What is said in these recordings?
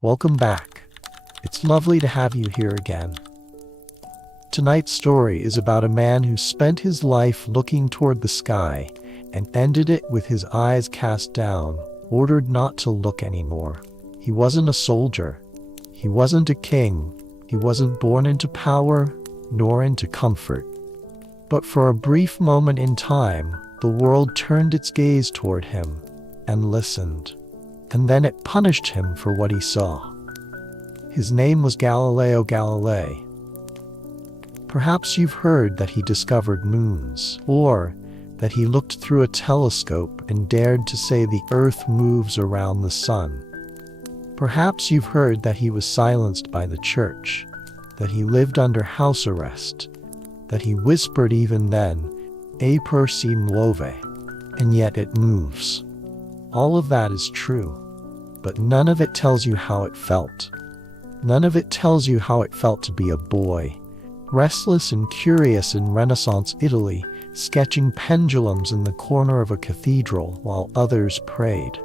Welcome back. It's lovely to have you here again. Tonight's story is about a man who spent his life looking toward the sky and ended it with his eyes cast down, ordered not to look anymore. He wasn't a soldier. He wasn't a king. He wasn't born into power, nor into comfort. But for a brief moment in time, the world turned its gaze toward him and listened. And then it punished him for what he saw. His name was Galileo Galilei. Perhaps you've heard that he discovered moons, or that he looked through a telescope and dared to say the earth moves around the sun. Perhaps you've heard that he was silenced by the church, that he lived under house arrest, that he whispered even then, "E per si muove," and yet it moves. All of that is true, but none of it tells you how it felt. None of it tells you how it felt to be a boy, restless and curious in Renaissance Italy, sketching pendulums in the corner of a cathedral while others prayed.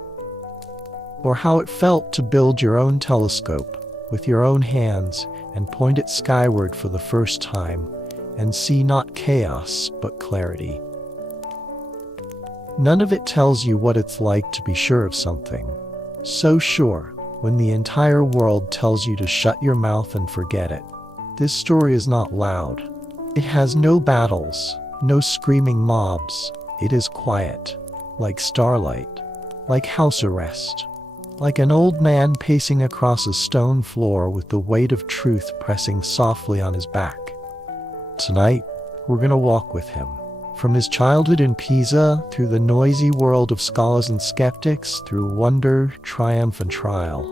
Or how it felt to build your own telescope with your own hands and point it skyward for the first time and see not chaos but clarity. None of it tells you what it's like to be sure of something. So sure, when the entire world tells you to shut your mouth and forget it. This story is not loud. It has no battles, no screaming mobs. It is quiet, like starlight, like house arrest, like an old man pacing across a stone floor with the weight of truth pressing softly on his back. Tonight, we're going to walk with him. From his childhood in Pisa, through the noisy world of scholars and skeptics, through wonder, triumph, and trial,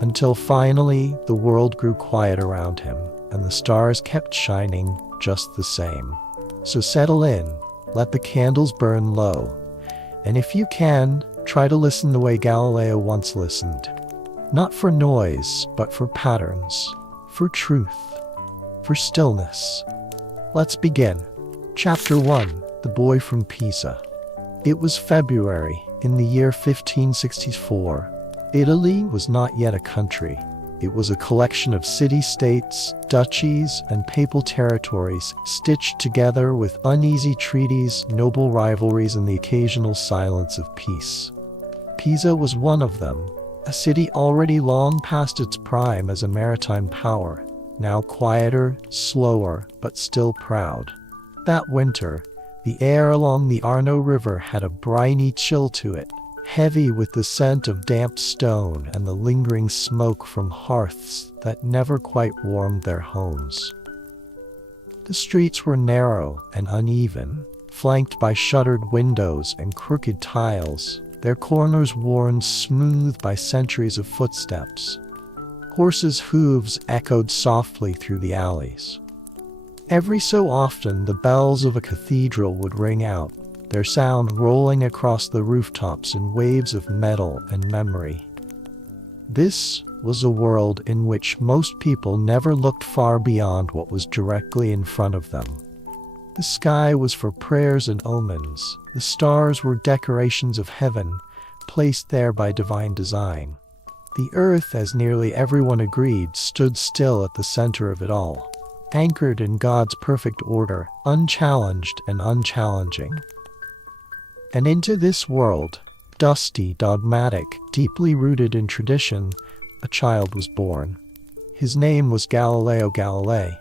until finally the world grew quiet around him, and the stars kept shining just the same. So settle in, let the candles burn low, and if you can, try to listen the way Galileo once listened. Not for noise, but for patterns, for truth, for stillness. Let's begin. Chapter 1. The Boy from Pisa. It was February, in the year 1564. Italy was not yet a country. It was a collection of city-states, duchies, and papal territories, stitched together with uneasy treaties, noble rivalries, and the occasional silence of peace. Pisa was one of them, a city already long past its prime as a maritime power, now quieter, slower, but still proud. That winter, the air along the Arno River had a briny chill to it, heavy with the scent of damp stone and the lingering smoke from hearths that never quite warmed their homes. The streets were narrow and uneven, flanked by shuttered windows and crooked tiles, their corners worn smooth by centuries of footsteps. Horses' hooves echoed softly through the alleys. Every so often the bells of a cathedral would ring out, their sound rolling across the rooftops in waves of metal and memory. This was a world in which most people never looked far beyond what was directly in front of them. The sky was for prayers and omens. The stars were decorations of heaven, placed there by divine design. The earth, as nearly everyone agreed, stood still at the center of it all, anchored in God's perfect order, unchallenged and unchallenging. And into this world, dusty, dogmatic, deeply rooted in tradition, a child was born. His name was Galileo Galilei.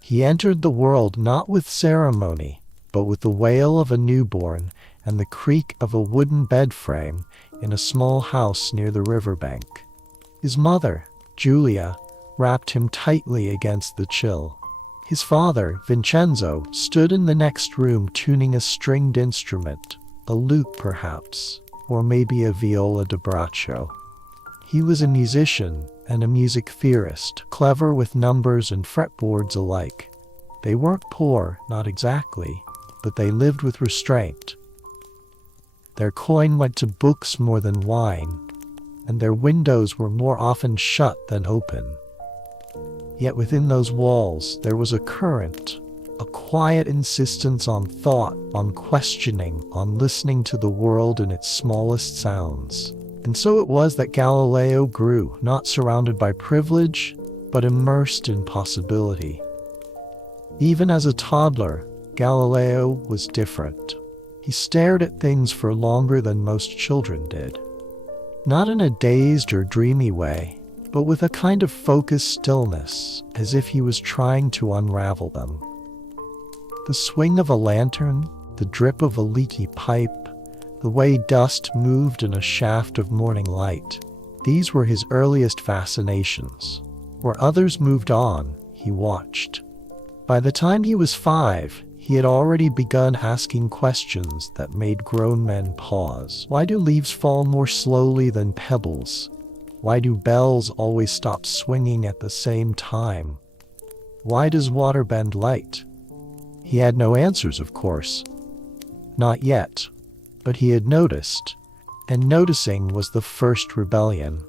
He entered the world not with ceremony, but with the wail of a newborn and the creak of a wooden bed frame in a small house near the riverbank. His mother, Julia, wrapped him tightly against the chill. His father, Vincenzo, stood in the next room tuning a stringed instrument, a lute perhaps, or maybe a viola da braccio. He was a musician and a music theorist, clever with numbers and fretboards alike. They weren't poor, not exactly, but they lived with restraint. Their coin went to books more than wine, and their windows were more often shut than open. Yet within those walls there was a current, a quiet insistence on thought, on questioning, on listening to the world in its smallest sounds. And so it was that Galileo grew, not surrounded by privilege, but immersed in possibility. Even as a toddler, Galileo was different. He stared at things for longer than most children did. Not in a dazed or dreamy way, but with a kind of focused stillness, as if he was trying to unravel them. The swing of a lantern, the drip of a leaky pipe, the way dust moved in a shaft of morning light, these were his earliest fascinations. Where others moved on, he watched. By the time he was 5, he had already begun asking questions that made grown men pause. Why do leaves fall more slowly than pebbles? Why do bells always stop swinging at the same time? Why does water bend light? He had no answers, of course. Not yet. But he had noticed, and noticing was the first rebellion.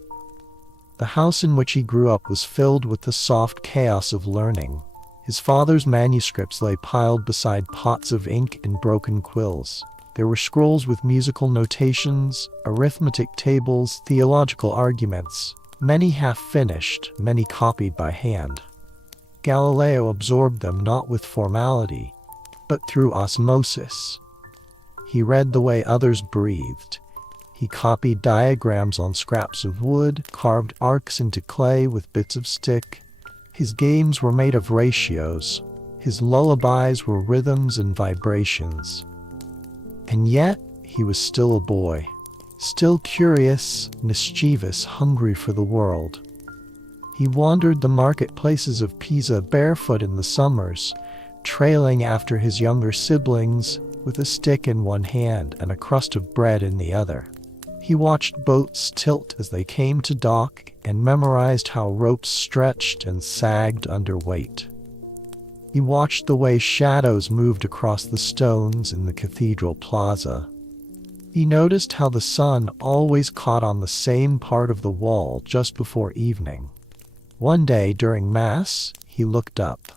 The house in which he grew up was filled with the soft chaos of learning. His father's manuscripts lay piled beside pots of ink and broken quills. There were scrolls with musical notations, arithmetic tables, theological arguments, many half-finished, many copied by hand. Galileo absorbed them not with formality, but through osmosis. He read the way others breathed. He copied diagrams on scraps of wood, carved arcs into clay with bits of stick. His games were made of ratios. His lullabies were rhythms and vibrations. And yet, he was still a boy. Still curious, mischievous, hungry for the world. He wandered the marketplaces of Pisa barefoot in the summers, trailing after his younger siblings, with a stick in one hand and a crust of bread in the other. He watched boats tilt as they came to dock and memorized how ropes stretched and sagged under weight. He watched the way shadows moved across the stones in the cathedral plaza. He noticed how the sun always caught on the same part of the wall just before evening. One day during Mass, he looked up.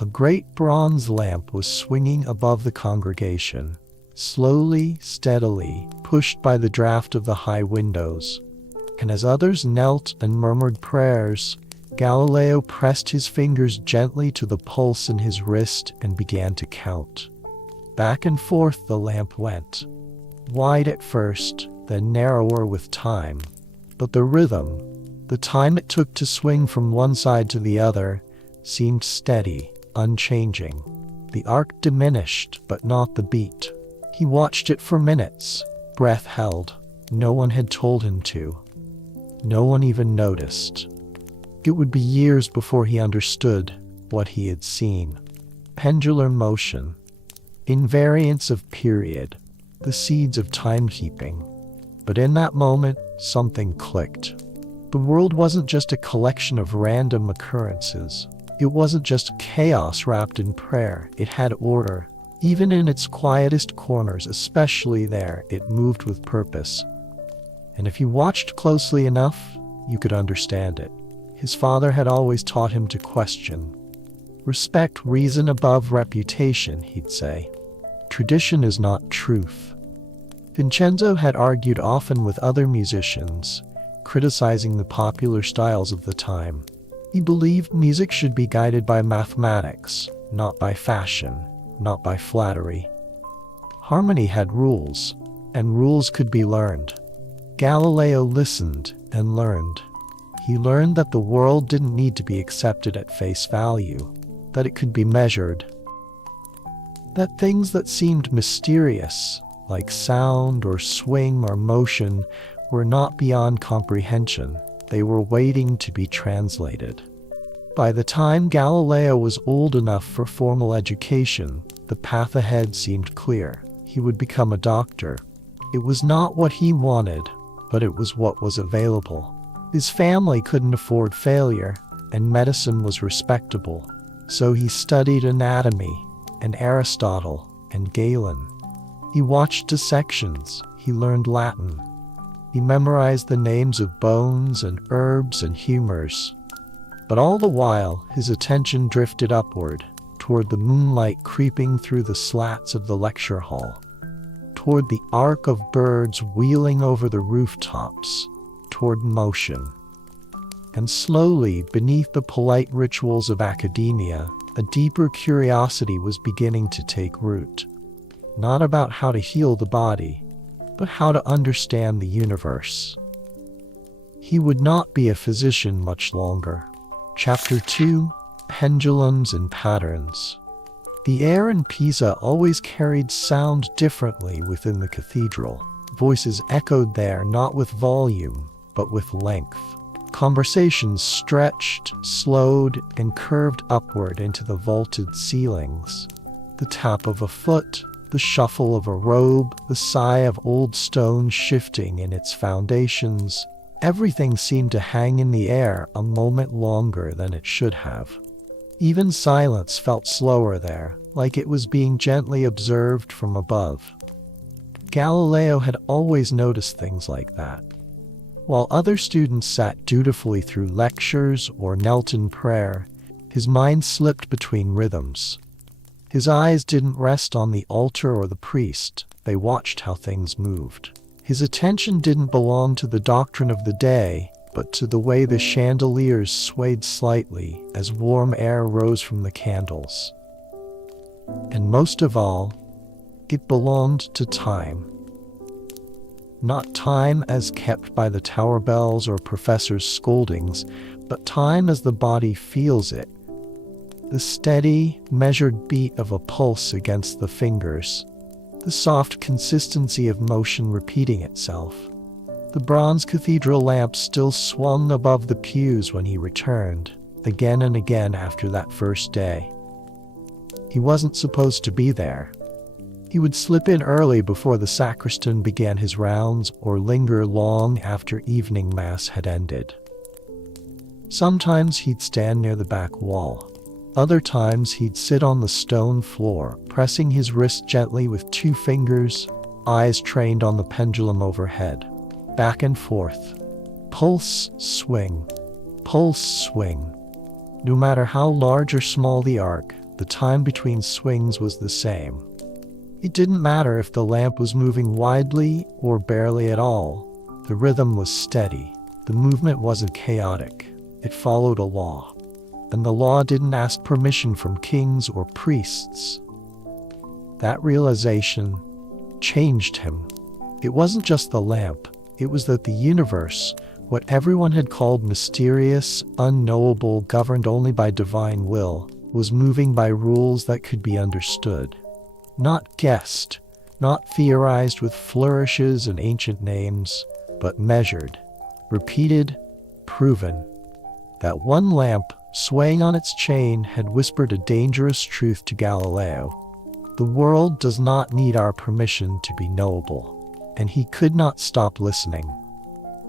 A great bronze lamp was swinging above the congregation, slowly, steadily, pushed by the draft of the high windows. And as others knelt and murmured prayers, Galileo pressed his fingers gently to the pulse in his wrist and began to count. Back and forth the lamp went, wide at first, then narrower with time. But the rhythm, the time it took to swing from one side to the other, seemed steady, unchanging. The arc diminished, but not the beat. He watched it for minutes, breath held. No one had told him to. No one even noticed. It would be years before he understood what he had seen. Pendular motion, invariance of period, the seeds of timekeeping. But in that moment, something clicked. The world wasn't just a collection of random occurrences. It wasn't just chaos wrapped in prayer. It had order. Even in its quietest corners, especially there, it moved with purpose. And if you watched closely enough, you could understand it. His father had always taught him to question. Respect reason above reputation, he'd say. Tradition is not truth. Vincenzo had argued often with other musicians, criticizing the popular styles of the time. He believed music should be guided by mathematics, not by fashion, not by flattery. Harmony had rules, and rules could be learned. Galileo listened and learned. He learned that the world didn't need to be accepted at face value, that it could be measured. That things that seemed mysterious, like sound or swing or motion, were not beyond comprehension. They were waiting to be translated. By the time Galileo was old enough for formal education, the path ahead seemed clear. He would become a doctor. It was not what he wanted, but it was what was available. His family couldn't afford failure, and medicine was respectable. So he studied anatomy, and Aristotle, and Galen. He watched dissections. He learned Latin. He memorized the names of bones and herbs and humors. But all the while, his attention drifted upward, toward the moonlight creeping through the slats of the lecture hall, toward the arc of birds wheeling over the rooftops, toward motion. And slowly, beneath the polite rituals of academia, a deeper curiosity was beginning to take root. Not about how to heal the body, but how to understand the universe. He would not be a physician much longer. Chapter 2: Pendulums and Patterns. The air in Pisa always carried sound differently within the cathedral. Voices echoed there not with volume, but with length. Conversations stretched, slowed, and curved upward into the vaulted ceilings. The tap of a foot, the shuffle of a robe, the sigh of old stone shifting in its foundations, everything seemed to hang in the air a moment longer than it should have. Even silence felt slower there, like it was being gently observed from above. Galileo had always noticed things like that. While other students sat dutifully through lectures or knelt in prayer, his mind slipped between rhythms. His eyes didn't rest on the altar or the priest, they watched how things moved. His attention didn't belong to the doctrine of the day, but to the way the chandeliers swayed slightly as warm air rose from the candles. And most of all, it belonged to time. Not time as kept by the tower bells or professors' scoldings, but time as the body feels it. The steady, measured beat of a pulse against the fingers. The soft consistency of motion repeating itself. The bronze cathedral lamp still swung above the pews when he returned, again and again after that first day. He wasn't supposed to be there. He would slip in early before the sacristan began his rounds or linger long after evening mass had ended. Sometimes he'd stand near the back wall. Other times he'd sit on the stone floor, pressing his wrist gently with 2 fingers, eyes trained on the pendulum overhead. Back and forth. Pulse, swing. Pulse, swing. No matter how large or small the arc, the time between swings was the same. It didn't matter if the lamp was moving widely or barely at all. The rhythm was steady. The movement wasn't chaotic. It followed a law. And the law didn't ask permission from kings or priests. That realization changed him. It wasn't just the lamp. It was that the universe, what everyone had called mysterious, unknowable, governed only by divine will, was moving by rules that could be understood. Not guessed, not theorized with flourishes and ancient names, but measured, repeated, proven. That one lamp, swaying on its chain, had whispered a dangerous truth to Galileo. The world does not need our permission to be knowable, and he could not stop listening.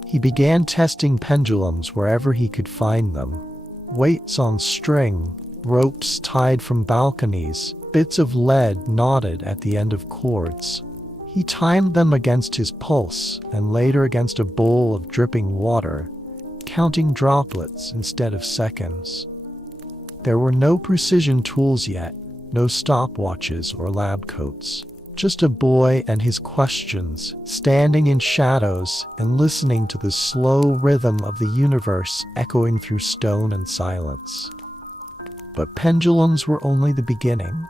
He began testing pendulums wherever he could find them. Weights on string, ropes tied from balconies, bits of lead knotted at the end of cords. He timed them against his pulse and later against a bowl of dripping water, counting droplets instead of seconds. There were no precision tools yet, no stopwatches or lab coats. Just a boy and his questions, standing in shadows and listening to the slow rhythm of the universe echoing through stone and silence. But pendulums were only the beginning.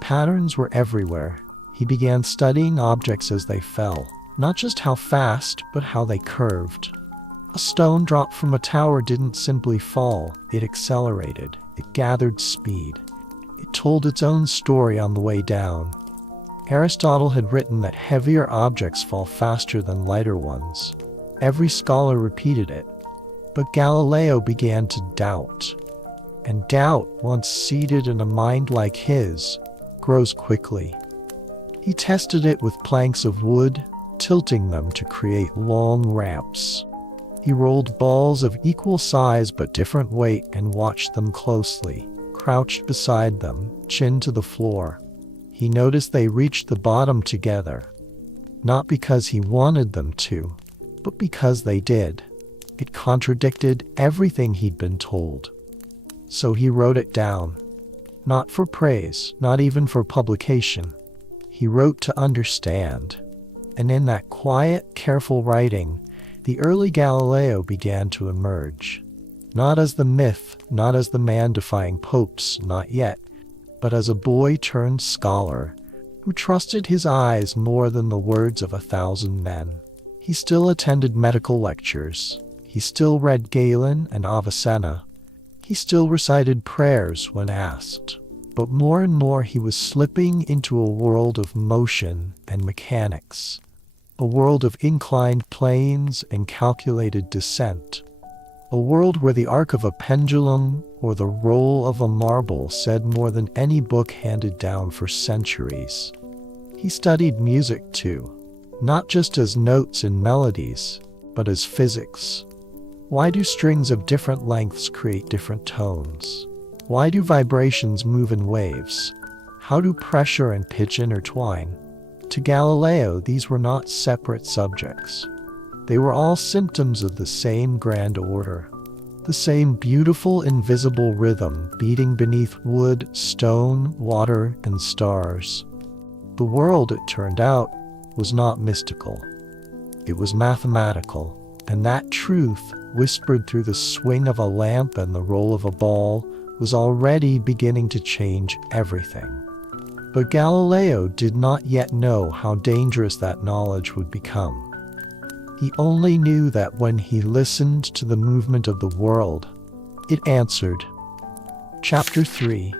Patterns were everywhere. He began studying objects as they fell, not just how fast, but how they curved. A stone dropped from a tower didn't simply fall, it accelerated, it gathered speed. It told its own story on the way down. Aristotle had written that heavier objects fall faster than lighter ones. Every scholar repeated it. But Galileo began to doubt. And doubt, once seated in a mind like his, grows quickly. He tested it with planks of wood, tilting them to create long ramps. He rolled balls of equal size but different weight and watched them closely, crouched beside them, chin to the floor. He noticed they reached the bottom together, not because he wanted them to, but because they did. It contradicted everything he'd been told. So he wrote it down. Not for praise, not even for publication. He wrote to understand. And in that quiet, careful writing, the early Galileo began to emerge. Not as the myth, not as the man defying popes, not yet, but as a boy turned scholar who trusted his eyes more than the words of 1,000 men. He still attended medical lectures. He still read Galen and Avicenna. He still recited prayers when asked. But more and more he was slipping into a world of motion and mechanics, a world of inclined planes and calculated descent, a world where the arc of a pendulum or the roll of a marble said more than any book handed down for centuries. He studied music too, not just as notes and melodies, but as physics. Why do strings of different lengths create different tones? Why do vibrations move in waves? How do pressure and pitch intertwine? To Galileo, these were not separate subjects. They were all symptoms of the same grand order, the same beautiful invisible rhythm beating beneath wood, stone, water, and stars. The world, it turned out, was not mystical. It was mathematical, and that truth, whispered through the swing of a lamp and the roll of a ball, was already beginning to change everything. But Galileo did not yet know how dangerous that knowledge would become. He only knew that when he listened to the movement of the world, it answered. Chapter 3.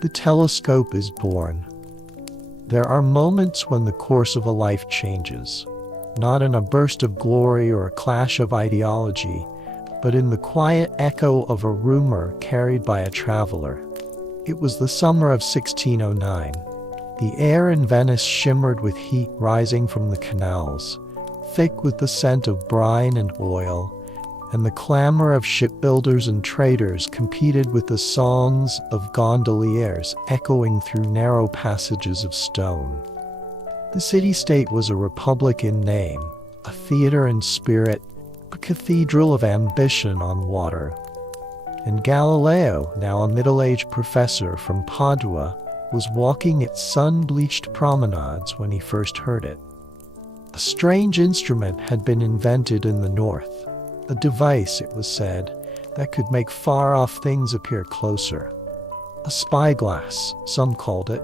The telescope is born. There are moments when the course of a life changes, not in a burst of glory or a clash of ideology, but in the quiet echo of a rumor carried by a traveler. It was the summer of 1609. The air in Venice shimmered with heat rising from the canals, thick with the scent of brine and oil, and the clamor of shipbuilders and traders competed with the songs of gondoliers echoing through narrow passages of stone. The city-state was a republic in name, a theater in spirit, a cathedral of ambition on water. And Galileo, now a middle-aged professor from Padua, was walking its sun-bleached promenades when he first heard it. A strange instrument had been invented in the north, a device, it was said, that could make far-off things appear closer. A spyglass, some called it,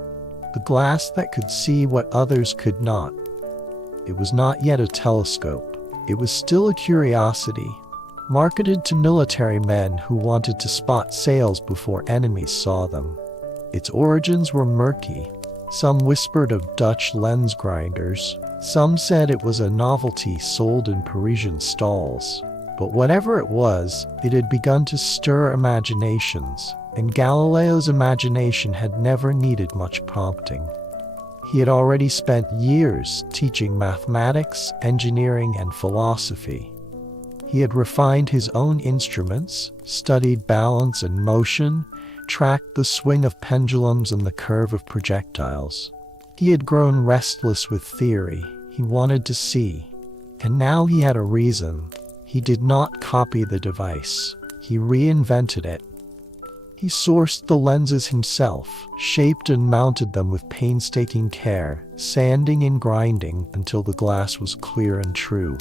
the glass that could see what others could not. It was not yet a telescope. It was still a curiosity, marketed to military men who wanted to spot sails before enemies saw them. Its origins were murky. Some whispered of Dutch lens grinders. Some said it was a novelty sold in Parisian stalls. But whatever it was, it had begun to stir imaginations, and Galileo's imagination had never needed much prompting. He had already spent years teaching mathematics, engineering, and philosophy. He had refined his own instruments, studied balance and motion, tracked the swing of pendulums and the curve of projectiles. He had grown restless with theory. He wanted to see. And now he had a reason. He did not copy the device. He reinvented it. He sourced the lenses himself, shaped and mounted them with painstaking care, sanding and grinding until the glass was clear and true.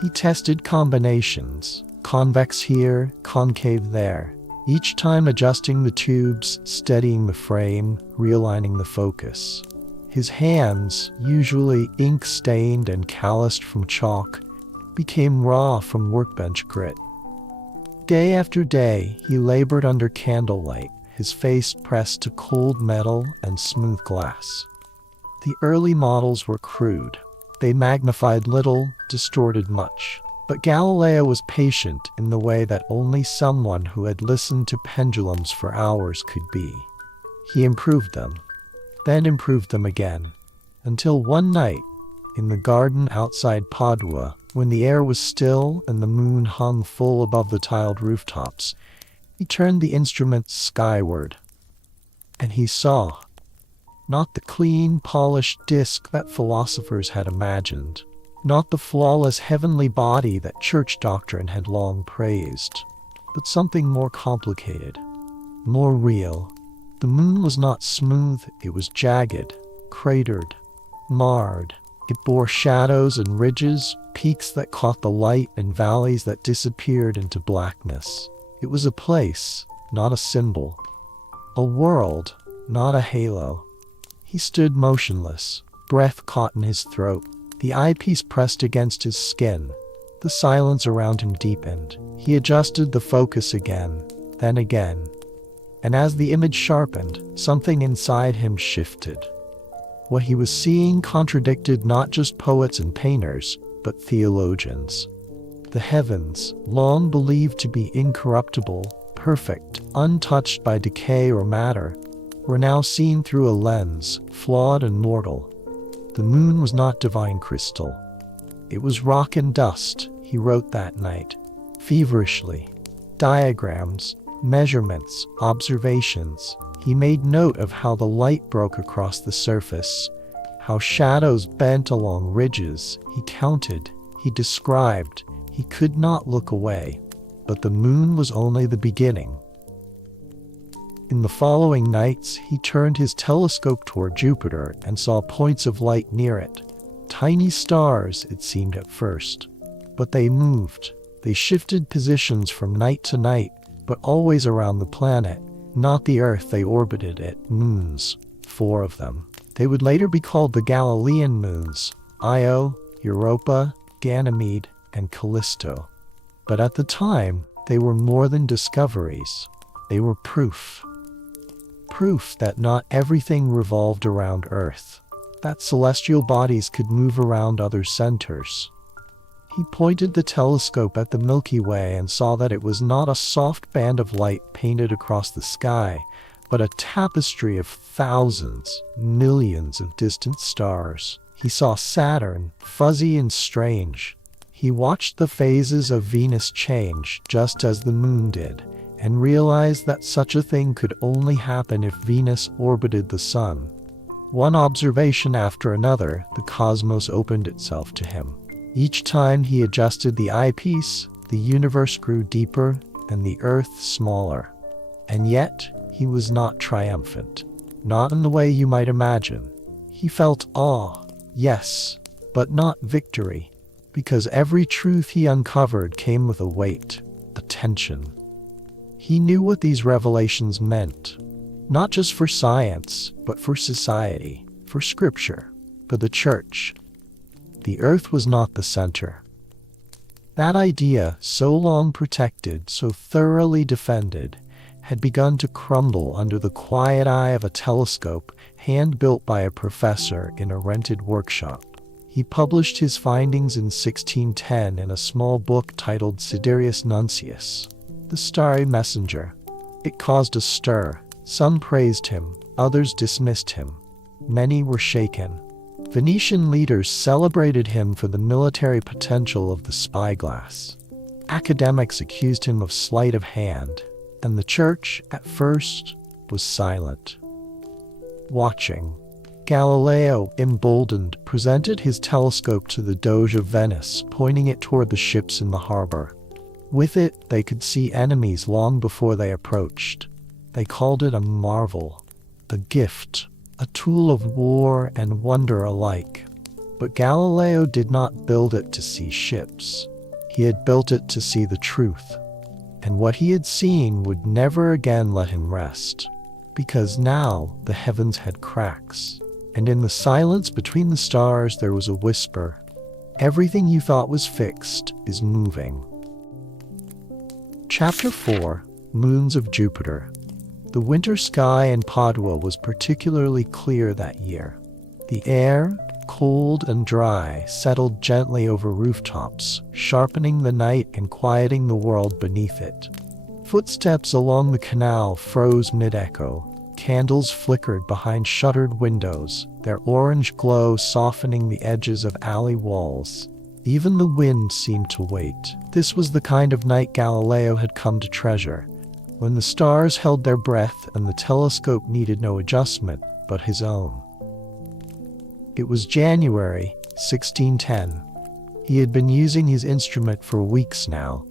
He tested combinations, convex here, concave there, each time adjusting the tubes, steadying the frame, realigning the focus. His hands, usually ink-stained and calloused from chalk, became raw from workbench grit. Day after day, he labored under candlelight, his face pressed to cold metal and smooth glass. The early models were crude. They magnified little, distorted much. But Galileo was patient in the way that only someone who had listened to pendulums for hours could be. He improved them, then improved them again, until one night, in the garden outside Padua, when the air was still and the moon hung full above the tiled rooftops, he turned the instrument skyward. And he saw, not the clean, polished disk that philosophers had imagined, not the flawless heavenly body that church doctrine had long praised, but something more complicated, more real. The moon was not smooth, it was jagged, cratered, marred. It bore shadows and ridges, peaks that caught the light and valleys that disappeared into blackness. It was a place, not a symbol. A world, not a halo. He stood motionless, breath caught in his throat, the eyepiece pressed against his skin. The silence around him deepened. He adjusted the focus again, then again. And as the image sharpened, something inside him shifted. What he was seeing contradicted not just poets and painters, but theologians. The heavens, long believed to be incorruptible, perfect, untouched by decay or matter, were now seen through a lens, flawed and mortal. The moon was not divine crystal. It was rock and dust, he wrote that night, feverishly. Diagrams, measurements, observations. He made note of how the light broke across the surface, how shadows bent along ridges. He counted, he described. He could not look away. But the moon was only the beginning. In the following nights, he turned his telescope toward Jupiter and saw points of light near it. Tiny stars, it seemed at first. But they moved. They shifted positions from night to night, but always around the planet, not the Earth they orbited it. Moons, 4 of them. They would later be called the Galilean moons, Io, Europa, Ganymede, and Callisto. But at the time, they were more than discoveries. They were proof. Proof that not everything revolved around Earth, that celestial bodies could move around other centers. He pointed the telescope at the Milky Way and saw that it was not a soft band of light painted across the sky, but a tapestry of thousands, millions of distant stars. He saw Saturn, fuzzy and strange. He watched the phases of Venus change, just as the moon did, and realized that such a thing could only happen if Venus orbited the sun. One observation after another, the cosmos opened itself to him. Each time he adjusted the eyepiece, the universe grew deeper and the Earth smaller. And yet, he was not triumphant. Not in the way you might imagine. He felt awe, yes, but not victory. Because every truth he uncovered came with a weight, a tension. He knew what these revelations meant. Not just for science, but for society, for scripture, for the church. The Earth was not the center. That idea, so long protected, so thoroughly defended, had begun to crumble under the quiet eye of a telescope hand-built by a professor in a rented workshop. He published his findings in 1610 in a small book titled Sidereus Nuncius, The Starry Messenger. It caused a stir. Some praised him, others dismissed him. Many were shaken. Venetian leaders celebrated him for the military potential of the spyglass. Academics accused him of sleight of hand, and the church, at first, was silent. Watching. Galileo, emboldened, presented his telescope to the Doge of Venice, pointing it toward the ships in the harbor. With it, they could see enemies long before they approached. They called it a marvel, a gift, a tool of war and wonder alike. But Galileo did not build it to see ships. He had built it to see the truth. And what he had seen would never again let him rest. Because now the heavens had cracks. And in the silence between the stars there was a whisper. Everything you thought was fixed is moving. Chapter 4. Moons of Jupiter. The winter sky in Padua was particularly clear that year. The air, cold and dry, settled gently over rooftops, sharpening the night and quieting the world beneath it. Footsteps along the canal froze mid-echo. Candles flickered behind shuttered windows, their orange glow softening the edges of alley walls. Even the wind seemed to wait. This was the kind of night Galileo had come to treasure, when the stars held their breath and the telescope needed no adjustment but his own. It was January, 1610. He had been using his instrument for weeks now,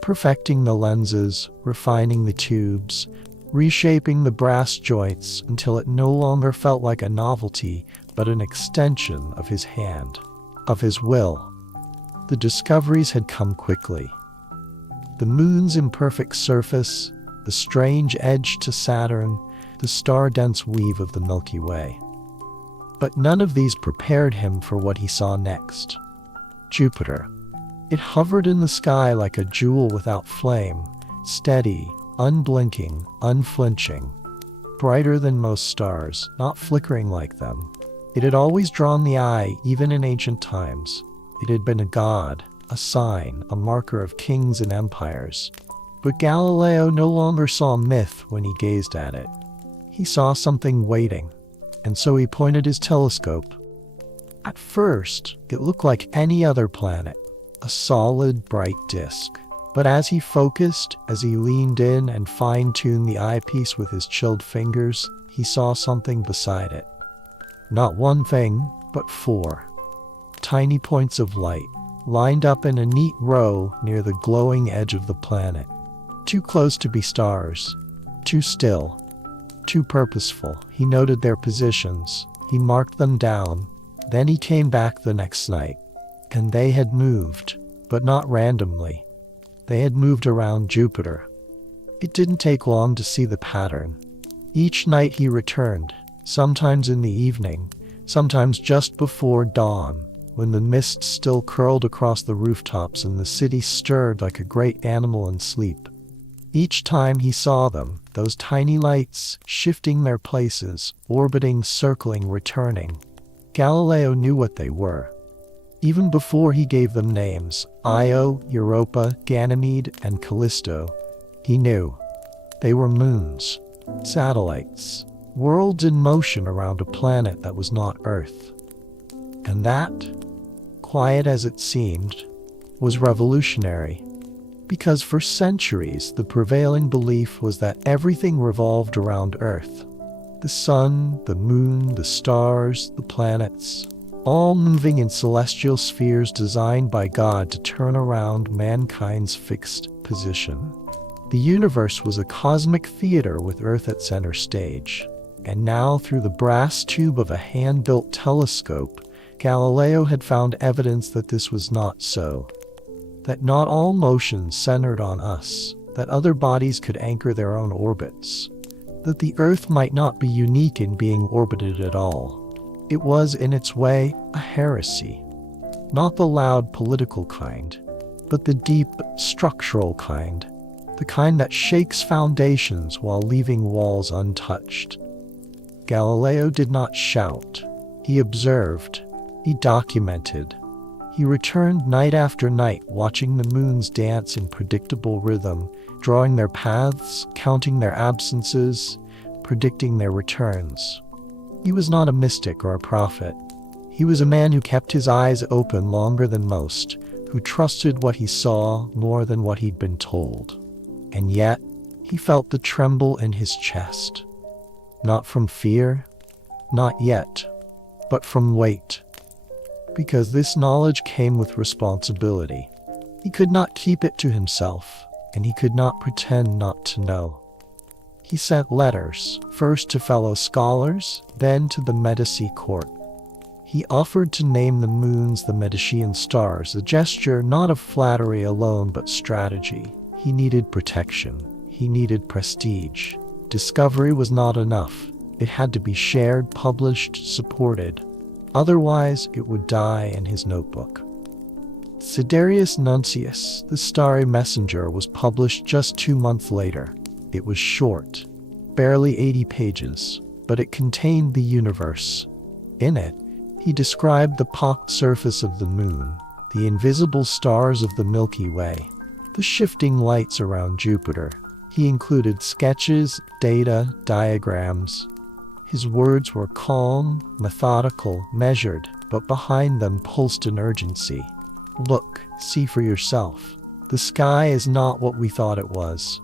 perfecting the lenses, refining the tubes, reshaping the brass joints until it no longer felt like a novelty, but an extension of his hand, of his will. The discoveries had come quickly. The moon's imperfect surface, the strange edge to Saturn, the star-dense weave of the Milky Way. But none of these prepared him for what he saw next. Jupiter. It hovered in the sky like a jewel without flame, steady, unblinking, unflinching. Brighter than most stars, not flickering like them. It had always drawn the eye, even in ancient times. It had been a god, a sign, a marker of kings and empires. But Galileo no longer saw myth when he gazed at it. He saw something waiting, and so he pointed his telescope. At first, it looked like any other planet, a solid, bright disk. But as he focused, as he leaned in and fine-tuned the eyepiece with his chilled fingers, he saw something beside it. Not one thing, but 4. Tiny points of light, lined up in a neat row near the glowing edge of the planet. Too close to be stars, too still, too purposeful. He noted their positions, he marked them down. Then he came back the next night, and they had moved, but not randomly. They had moved around Jupiter. It didn't take long to see the pattern. Each night he returned, sometimes in the evening, sometimes just before dawn, when the mist still curled across the rooftops and the city stirred like a great animal in sleep. Each time he saw them, those tiny lights, shifting their places, orbiting, circling, returning. Galileo knew what they were. Even before he gave them names, Io, Europa, Ganymede, and Callisto, he knew. They were moons, satellites, worlds in motion around a planet that was not Earth. And that, quiet as it seemed, was revolutionary. Because for centuries the prevailing belief was that everything revolved around Earth. The sun, the moon, the stars, the planets, all moving in celestial spheres designed by God to turn around mankind's fixed position. The universe was a cosmic theater with Earth at center stage. And now, through the brass tube of a hand-built telescope, Galileo had found evidence that this was not so. That not all motion centered on us, that other bodies could anchor their own orbits, that the Earth might not be unique in being orbited at all. It was, in its way, a heresy. Not the loud political kind, but the deep, structural kind. The kind that shakes foundations while leaving walls untouched. Galileo did not shout. He observed. He documented. He returned night after night, watching the moons dance in predictable rhythm, drawing their paths, counting their absences, predicting their returns. He was not a mystic or a prophet. He was a man who kept his eyes open longer than most, who trusted what he saw more than what he'd been told. And yet, he felt the tremble in his chest. Not from fear, not yet, but from weight. Because this knowledge came with responsibility. He could not keep it to himself, and he could not pretend not to know. He sent letters, first to fellow scholars, then to the Medici court. He offered to name the moons the Medicean stars, a gesture not of flattery alone but strategy. He needed protection. He needed prestige. Discovery was not enough. It had to be shared, published, supported. Otherwise, it would die in his notebook. Sidereus Nuncius, the Starry Messenger, was published just 2 months later. It was short, barely 80 pages, but it contained the universe. In it, he described the pocked surface of the moon, the invisible stars of the Milky Way, the shifting lights around Jupiter. He included sketches, data, diagrams. His words were calm, methodical, measured, but behind them pulsed an urgency. Look, see for yourself. The sky is not what we thought it was.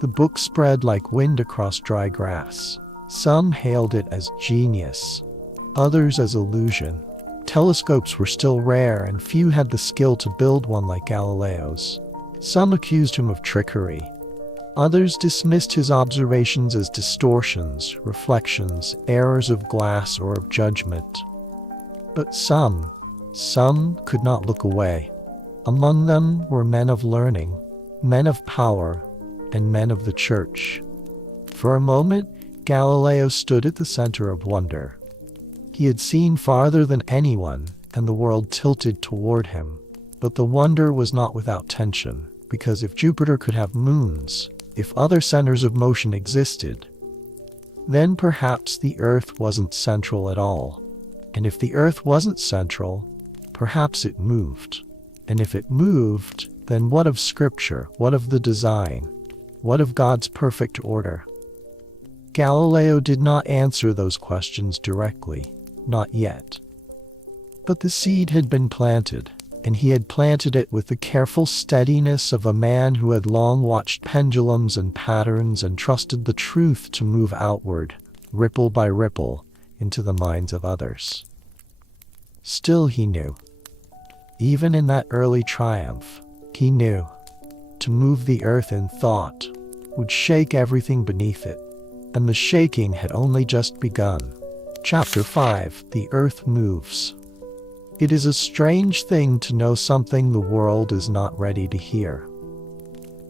The book spread like wind across dry grass. Some hailed it as genius, others as illusion. Telescopes were still rare, and few had the skill to build one like Galileo's. Some accused him of trickery. Others dismissed his observations as distortions, reflections, errors of glass or of judgment. But some could not look away. Among them were men of learning, men of power, and men of the church. For a moment, Galileo stood at the center of wonder. He had seen farther than anyone, and the world tilted toward him. But the wonder was not without tension, because if Jupiter could have moons, if other centers of motion existed, then perhaps the Earth wasn't central at all. And if the Earth wasn't central, perhaps it moved. And if it moved, then what of Scripture? What of the design? What of God's perfect order? Galileo did not answer those questions directly, not yet. But the seed had been planted, and he had planted it with the careful steadiness of a man who had long watched pendulums and patterns and trusted the truth to move outward, ripple by ripple, into the minds of others. Still he knew. Even in that early triumph, he knew. To move the earth in thought would shake everything beneath it, and the shaking had only just begun. Chapter 5: The Earth Moves. It is a strange thing to know something the world is not ready to hear.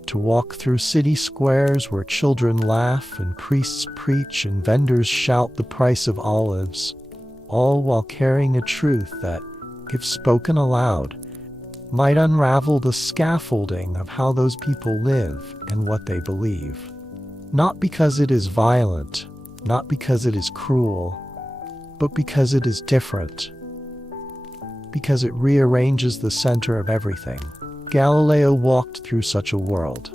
To walk through city squares where children laugh and priests preach and vendors shout the price of olives, all while carrying a truth that, if spoken aloud, might unravel the scaffolding of how those people live and what they believe. Not because it is violent, not because it is cruel, but because it is different. Because it rearranges the center of everything. Galileo walked through such a world.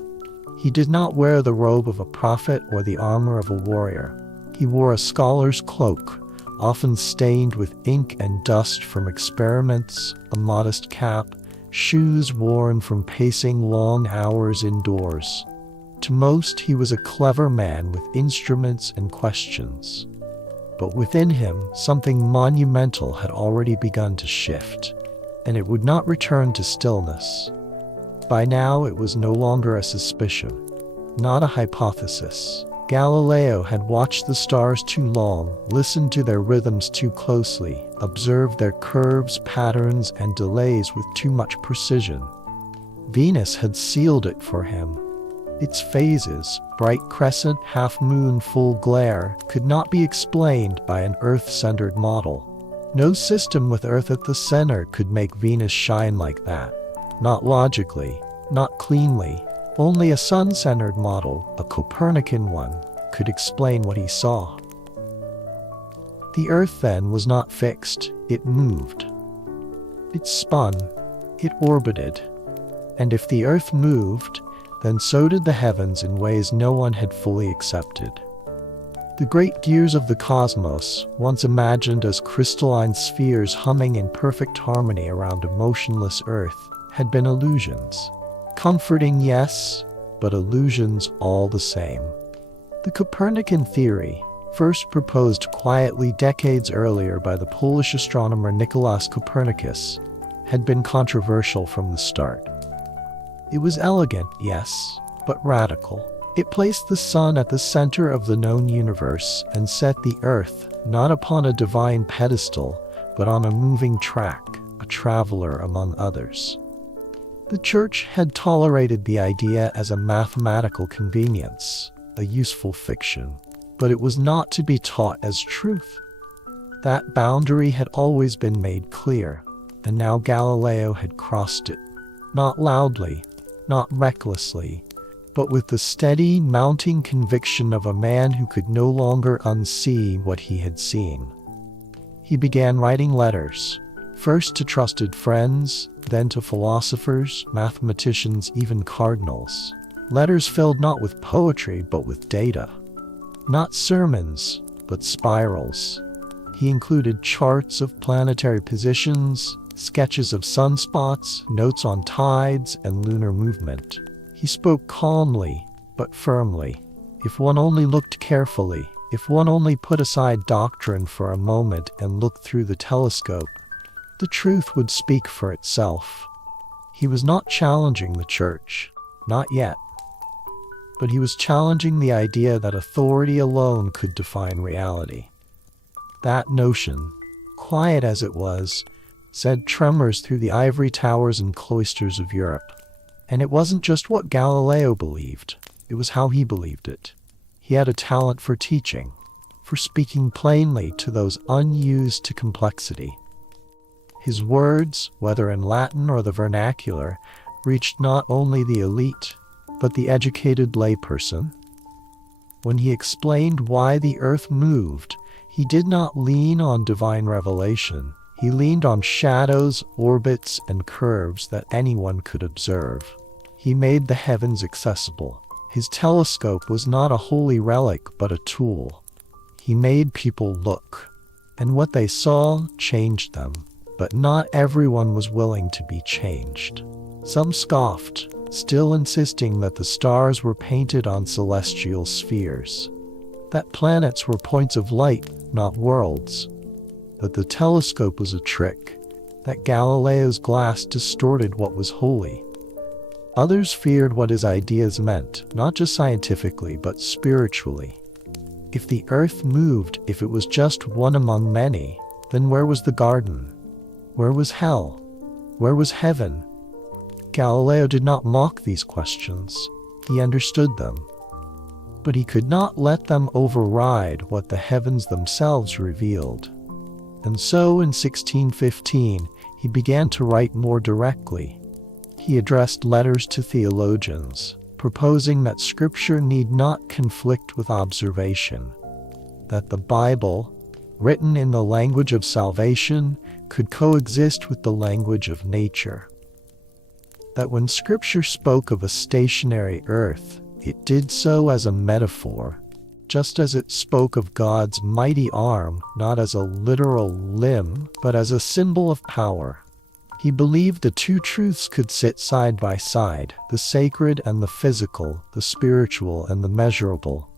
He did not wear the robe of a prophet or the armor of a warrior. He wore a scholar's cloak, often stained with ink and dust from experiments, a modest cap, shoes worn from pacing long hours indoors. To most, he was a clever man with instruments and questions. But within him, something monumental had already begun to shift, and it would not return to stillness. By now, it was no longer a suspicion, not a hypothesis. Galileo had watched the stars too long, listened to their rhythms too closely, observed their curves, patterns, and delays with too much precision. Venus had sealed it for him. Its phases, bright crescent, half-moon, full glare, could not be explained by an Earth-centered model. No system with Earth at the center could make Venus shine like that. Not logically, not cleanly. Only a sun-centered model, a Copernican one, could explain what he saw. The Earth then was not fixed, it moved. It spun, it orbited. And if the Earth moved, then so did the heavens in ways no one had fully accepted. The great gears of the cosmos, once imagined as crystalline spheres humming in perfect harmony around a motionless Earth, had been illusions. Comforting, yes, but illusions all the same. The Copernican theory, first proposed quietly decades earlier by the Polish astronomer Nicolaus Copernicus, had been controversial from the start. It was elegant, yes, but radical. It placed the sun at the center of the known universe and set the Earth not upon a divine pedestal, but on a moving track, a traveler among others. The Church had tolerated the idea as a mathematical convenience, a useful fiction, but it was not to be taught as truth. That boundary had always been made clear, and now Galileo had crossed it, not loudly, not recklessly, but with the steady, mounting conviction of a man who could no longer unsee what he had seen. He began writing letters, first to trusted friends, then to philosophers, mathematicians, even cardinals. Letters filled not with poetry, but with data. Not sermons, but spirals. He included charts of planetary positions, sketches of sunspots, notes on tides and lunar movement. He spoke calmly, but firmly. If one only looked carefully, if one only put aside doctrine for a moment and looked through the telescope, the truth would speak for itself. He was not challenging the Church, not yet. but he was challenging the idea that authority alone could define reality. That notion, quiet as it was, sent tremors through the ivory towers and cloisters of Europe. And it wasn't just what Galileo believed, it was how he believed it. He had a talent for teaching, for speaking plainly to those unused to complexity. His words, whether in Latin or the vernacular, reached not only the elite, but the educated layperson. When he explained why the earth moved, he did not lean on divine revelation. He leaned on shadows, orbits, and curves that anyone could observe. He made the heavens accessible. His telescope was not a holy relic, but a tool. He made people look, and what they saw changed them. But not everyone was willing to be changed. Some scoffed, still insisting that the stars were painted on celestial spheres, that planets were points of light, not worlds, that the telescope was a trick, that Galileo's glass distorted what was holy. Others feared what his ideas meant, not just scientifically, but spiritually. If the earth moved, if it was just one among many, then where was the garden? Where was hell? Where was heaven? Galileo did not mock these questions. He understood them. But he could not let them override what the heavens themselves revealed. And so in 1615, he began to write more directly. He addressed letters to theologians, proposing that Scripture need not conflict with observation, that the Bible, written in the language of salvation, could coexist with the language of nature. That when Scripture spoke of a stationary earth, it did so as a metaphor, just as it spoke of God's mighty arm, not as a literal limb, but as a symbol of power. He believed the two truths could sit side by side, the sacred and the physical, the spiritual and the measurable.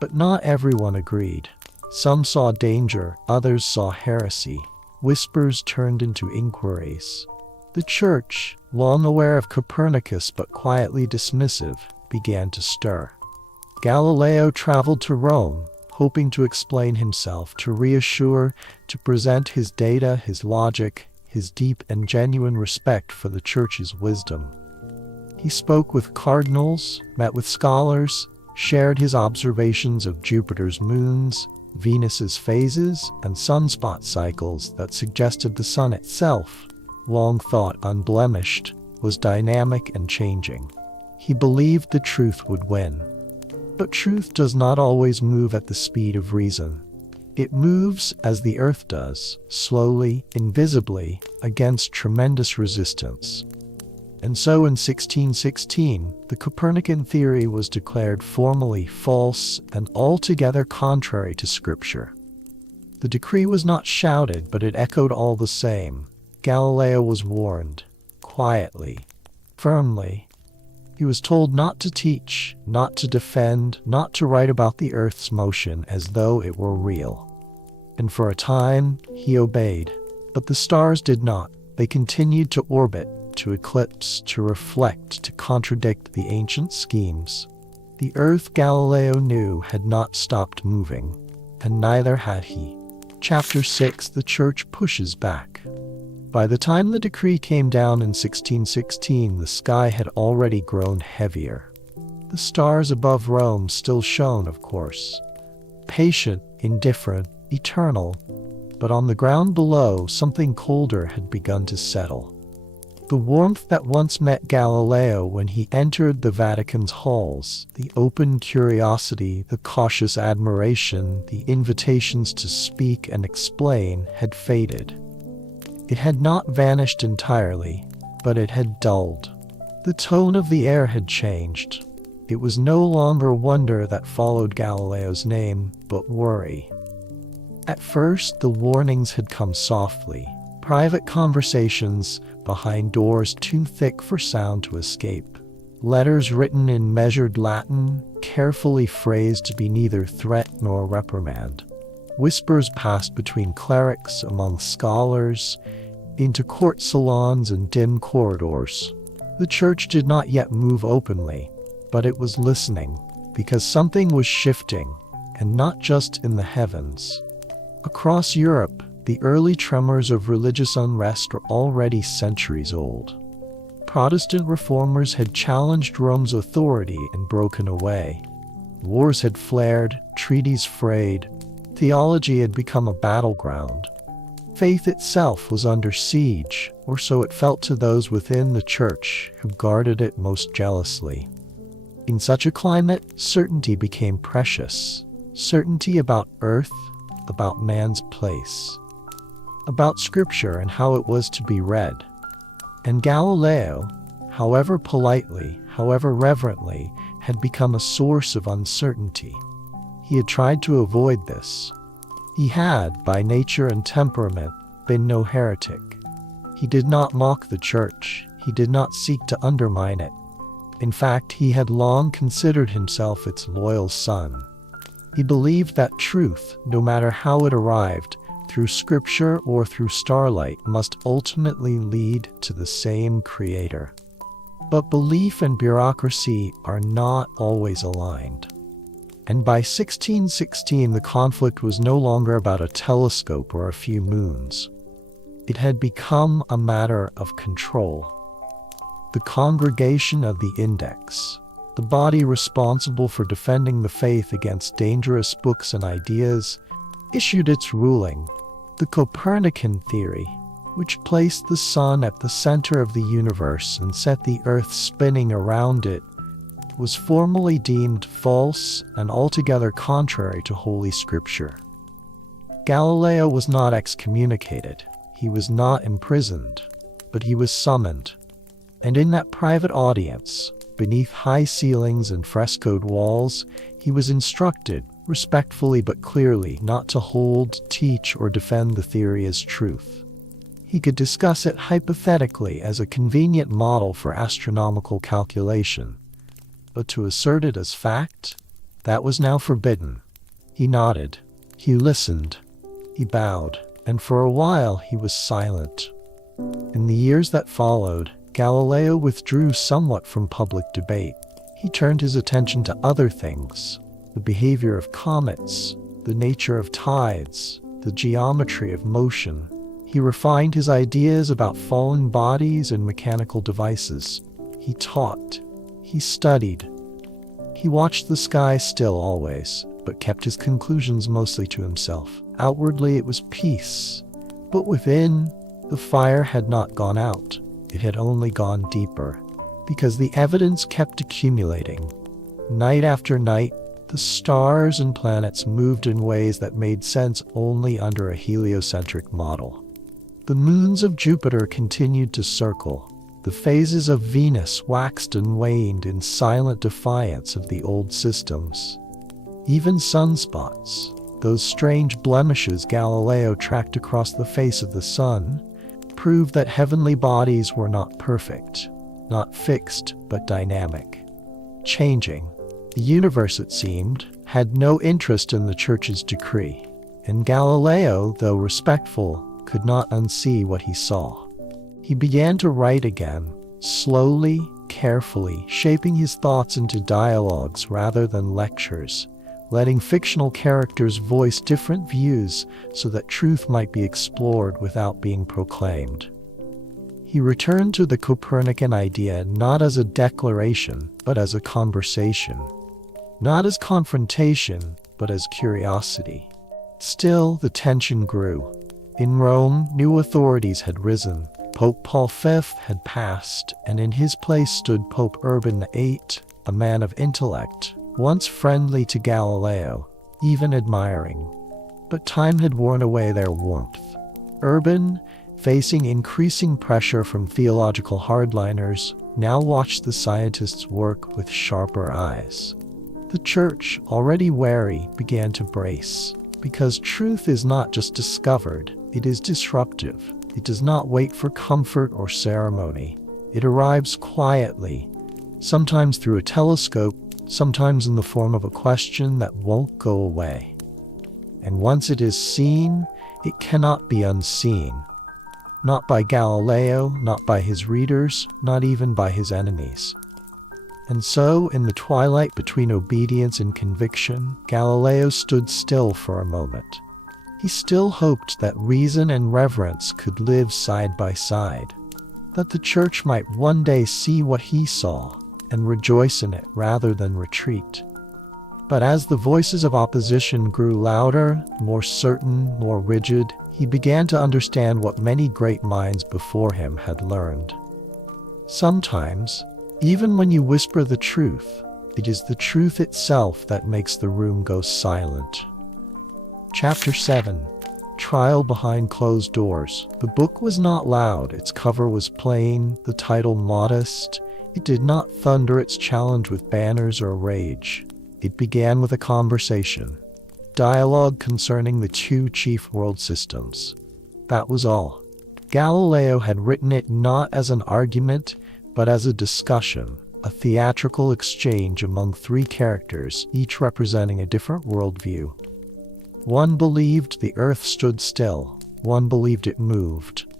But not everyone agreed. Some saw danger, others saw heresy. Whispers turned into inquiries. The church, long aware of Copernicus but quietly dismissive, began to stir. Galileo traveled to Rome, hoping to explain himself, to reassure, to present his data, his logic, his deep and genuine respect for the Church's wisdom. He spoke with cardinals, met with scholars, shared his observations of Jupiter's moons, Venus's phases, and sunspot cycles that suggested the sun itself, long thought unblemished, was dynamic and changing. He believed the truth would win. But truth does not always move at the speed of reason. It moves as the earth does, slowly, invisibly, against tremendous resistance. And so in 1616, the Copernican theory was declared formally false and altogether contrary to Scripture. The decree was not shouted, but it echoed all the same. Galileo was warned, quietly, firmly. He was told not to teach, not to defend, not to write about the earth's motion as though it were real. And for a time, he obeyed. But the stars did not. They continued to orbit, to eclipse, to reflect, to contradict the ancient schemes. The earth, Galileo knew, had not stopped moving, and neither had he. Chapter 6: The Church Pushes Back. By the time the decree came down in 1616, the sky had already grown heavier. The stars above Rome still shone, of course, patient, indifferent, eternal, but on the ground below, something colder had begun to settle. The warmth that once met Galileo when he entered the Vatican's halls, the open curiosity, the cautious admiration, the invitations to speak and explain, had faded. It had not vanished entirely, but it had dulled. The tone of the air had changed. It was no longer wonder that followed Galileo's name, but worry. At first, the warnings had come softly. Private conversations behind doors too thick for sound to escape. Letters written in measured Latin, carefully phrased to be neither threat nor reprimand. Whispers passed between clerics, among scholars, into court salons and dim corridors. The church did not yet move openly. but it was listening, because something was shifting, and not just in the heavens. Across Europe, the early tremors of religious unrest were already centuries old. Protestant reformers had challenged Rome's authority and broken away. Wars had flared, treaties frayed, theology had become a battleground. Faith itself was under siege, or so it felt to those within the church who guarded it most jealously. In such a climate, certainty became precious. Certainty about earth, about man's place, about scripture and how it was to be read. And Galileo, however politely, however reverently, had become a source of uncertainty. He had tried to avoid this. He had, by nature and temperament, been no heretic. He did not mock the church. He did not seek to undermine it. In fact, he had long considered himself its loyal son. He believed that truth, no matter how it arrived, through scripture or through starlight, must ultimately lead to the same creator. But belief and bureaucracy are not always aligned. And by 1616, the conflict was no longer about a telescope or a few moons. It had become a matter of control. The Congregation of the Index, the body responsible for defending the faith against dangerous books and ideas, issued its ruling. The Copernican theory, which placed the sun at the center of the universe and set the earth spinning around it, was formally deemed false and altogether contrary to Holy Scripture. Galileo was not excommunicated. He was not imprisoned, but he was summoned. And in that private audience, beneath high ceilings and frescoed walls, he was instructed, respectfully but clearly, not to hold, teach, or defend the theory as truth. He could discuss it hypothetically as a convenient model for astronomical calculation, but to assert it as fact, that was now forbidden. He nodded. He listened. He bowed. And for a while he was silent. In the years that followed, Galileo withdrew somewhat from public debate. He turned his attention to other things: the behavior of comets, the nature of tides, the geometry of motion. He refined his ideas about fallen bodies and mechanical devices. He taught. He studied. He watched the sky still always, but kept his conclusions mostly to himself. Outwardly it was peace, but within, the fire had not gone out. It had only gone deeper, because the evidence kept accumulating. Night after night, the stars and planets moved in ways that made sense only under a heliocentric model. The moons of Jupiter continued to circle. The phases of Venus waxed and waned in silent defiance of the old systems. Even sunspots, those strange blemishes Galileo tracked across the face of the sun, proved that heavenly bodies were not perfect, not fixed, but dynamic, changing. The universe, it seemed, had no interest in the church's decree, and Galileo, though respectful, could not unsee what he saw. He began to write again, slowly, carefully, shaping his thoughts into dialogues rather than lectures, letting fictional characters voice different views so that truth might be explored without being proclaimed. He returned to the Copernican idea not as a declaration, but as a conversation. Not as confrontation, but as curiosity. Still, the tension grew. In Rome, new authorities had risen. Pope Paul V had passed, and in his place stood Pope Urban VIII, a man of intellect, once friendly to Galileo, even admiring. But time had worn away their warmth. Urban, facing increasing pressure from theological hardliners, now watched the scientists work with sharper eyes. The church, already wary, began to brace, because truth is not just discovered, it is disruptive. It does not wait for comfort or ceremony. It arrives quietly, sometimes through a telescope, sometimes in the form of a question that won't go away. And once it is seen, it cannot be unseen. Not by Galileo, not by his readers, not even by his enemies. And so, in the twilight between obedience and conviction, Galileo stood still for a moment. He still hoped that reason and reverence could live side by side, that the church might one day see what he saw and rejoice in it rather than retreat. But as the voices of opposition grew louder, more certain, more rigid, he began to understand what many great minds before him had learned. Sometimes, even when you whisper the truth, it is the truth itself that makes the room go silent. Chapter 7. Trial Behind Closed Doors. The book was not loud, its cover was plain, the title modest. It did not thunder its challenge with banners or rage. It began with a conversation. Dialogue concerning the two chief world systems. That was all. Galileo had written it not as an argument, but as a discussion, a theatrical exchange among three characters, each representing a different worldview. One believed the earth stood still, one believed it moved.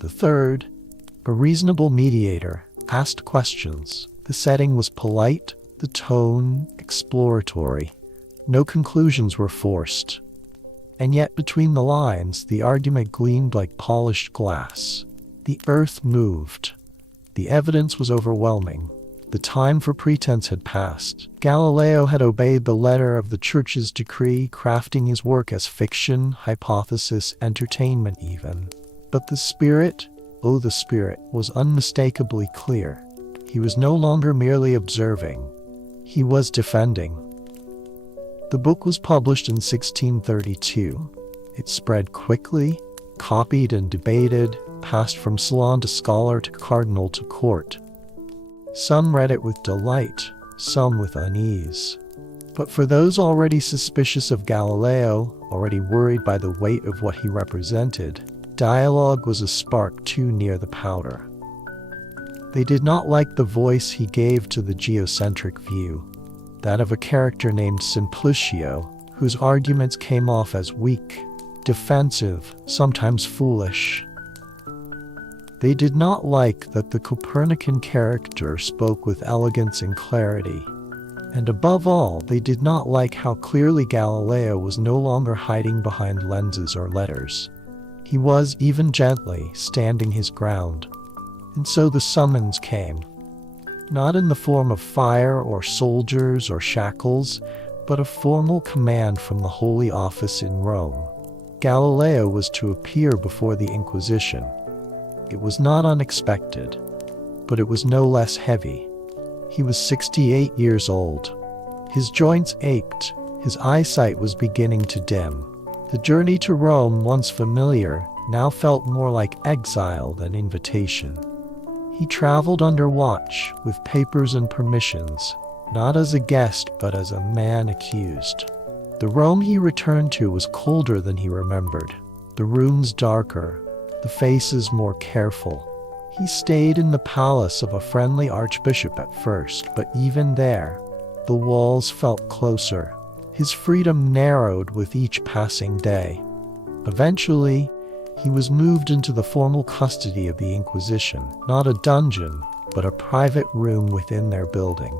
The third, a reasonable mediator, asked questions. The setting was polite, the tone exploratory. No conclusions were forced. And yet between the lines, the argument gleamed like polished glass. The earth moved. The evidence was overwhelming. The time for pretense had passed. Galileo had obeyed the letter of the Church's decree, crafting his work as fiction, hypothesis, entertainment even. But the spirit, oh the spirit, was unmistakably clear. He was no longer merely observing. He was defending. The book was published in 1632. It spread quickly, copied and debated, passed from salon to scholar to cardinal to court. Some read it with delight, some with unease. But for those already suspicious of Galileo, already worried by the weight of what he represented, dialogue was a spark too near the powder. They did not like the voice he gave to the geocentric view, that of a character named Simplicio, whose arguments came off as weak, defensive, sometimes foolish. They did not like that the Copernican character spoke with elegance and clarity. And above all, they did not like how clearly Galileo was no longer hiding behind lenses or letters. He was, even gently, standing his ground. And so the summons came. Not in the form of fire or soldiers or shackles, but a formal command from the Holy Office in Rome. Galileo was to appear before the Inquisition. It was not unexpected, but it was no less heavy. He was 68 years old. His joints ached, his eyesight was beginning to dim. The journey to Rome, once familiar, now felt more like exile than invitation. He traveled under watch, with papers and permissions, not as a guest but as a man accused. The Rome he returned to was colder than he remembered, the rooms darker, the faces more careful. He stayed in the palace of a friendly archbishop at first, but even there, the walls felt closer. His freedom narrowed with each passing day. Eventually, he was moved into the formal custody of the Inquisition, not a dungeon, but a private room within their building.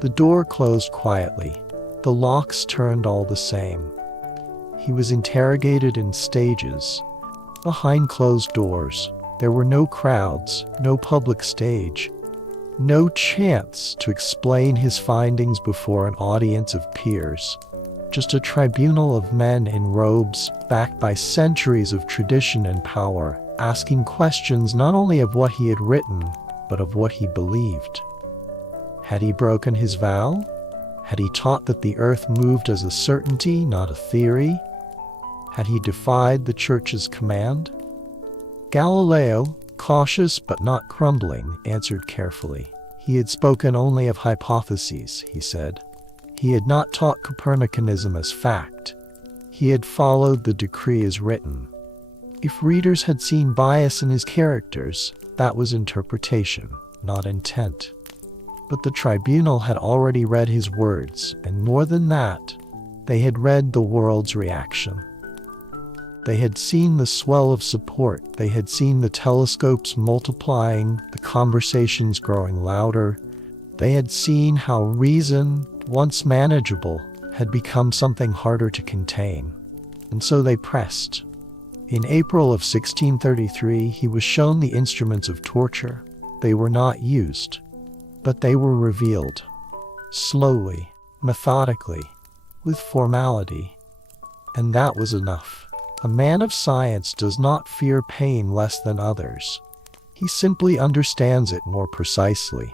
The door closed quietly. The locks turned all the same. He was interrogated in stages. Behind closed doors, there were no crowds, no public stage, no chance to explain his findings before an audience of peers. Just a tribunal of men in robes, backed by centuries of tradition and power, asking questions not only of what he had written, but of what he believed. Had he broken his vow? Had he taught that the earth moved as a certainty, not a theory? Had he defied the Church's command? Galileo, cautious but not crumbling, answered carefully. He had spoken only of hypotheses, he said. He had not taught Copernicanism as fact. He had followed the decree as written. If readers had seen bias in his characters, that was interpretation, not intent. But the tribunal had already read his words, and more than that, they had read the world's reaction. They had seen the swell of support, they had seen the telescopes multiplying, the conversations growing louder. They had seen how reason, once manageable, had become something harder to contain. And so they pressed. In April of 1633, he was shown the instruments of torture. They were not used, but they were revealed. Slowly, methodically, with formality. And that was enough. A man of science does not fear pain less than others. He simply understands it more precisely.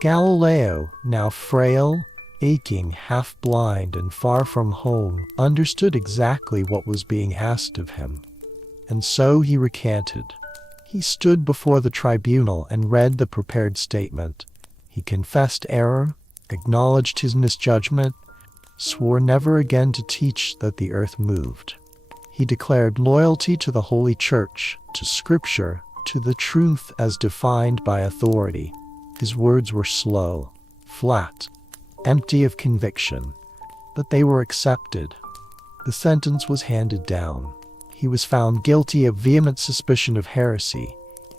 Galileo, now frail, aching, half-blind, and far from home, understood exactly what was being asked of him. And so he recanted. He stood before the tribunal and read the prepared statement. He confessed error, acknowledged his misjudgment, swore never again to teach that the earth moved. He declared loyalty to the Holy Church, to Scripture, to the truth as defined by authority. His words were slow, flat, empty of conviction, but they were accepted. The sentence was handed down. He was found guilty of vehement suspicion of heresy.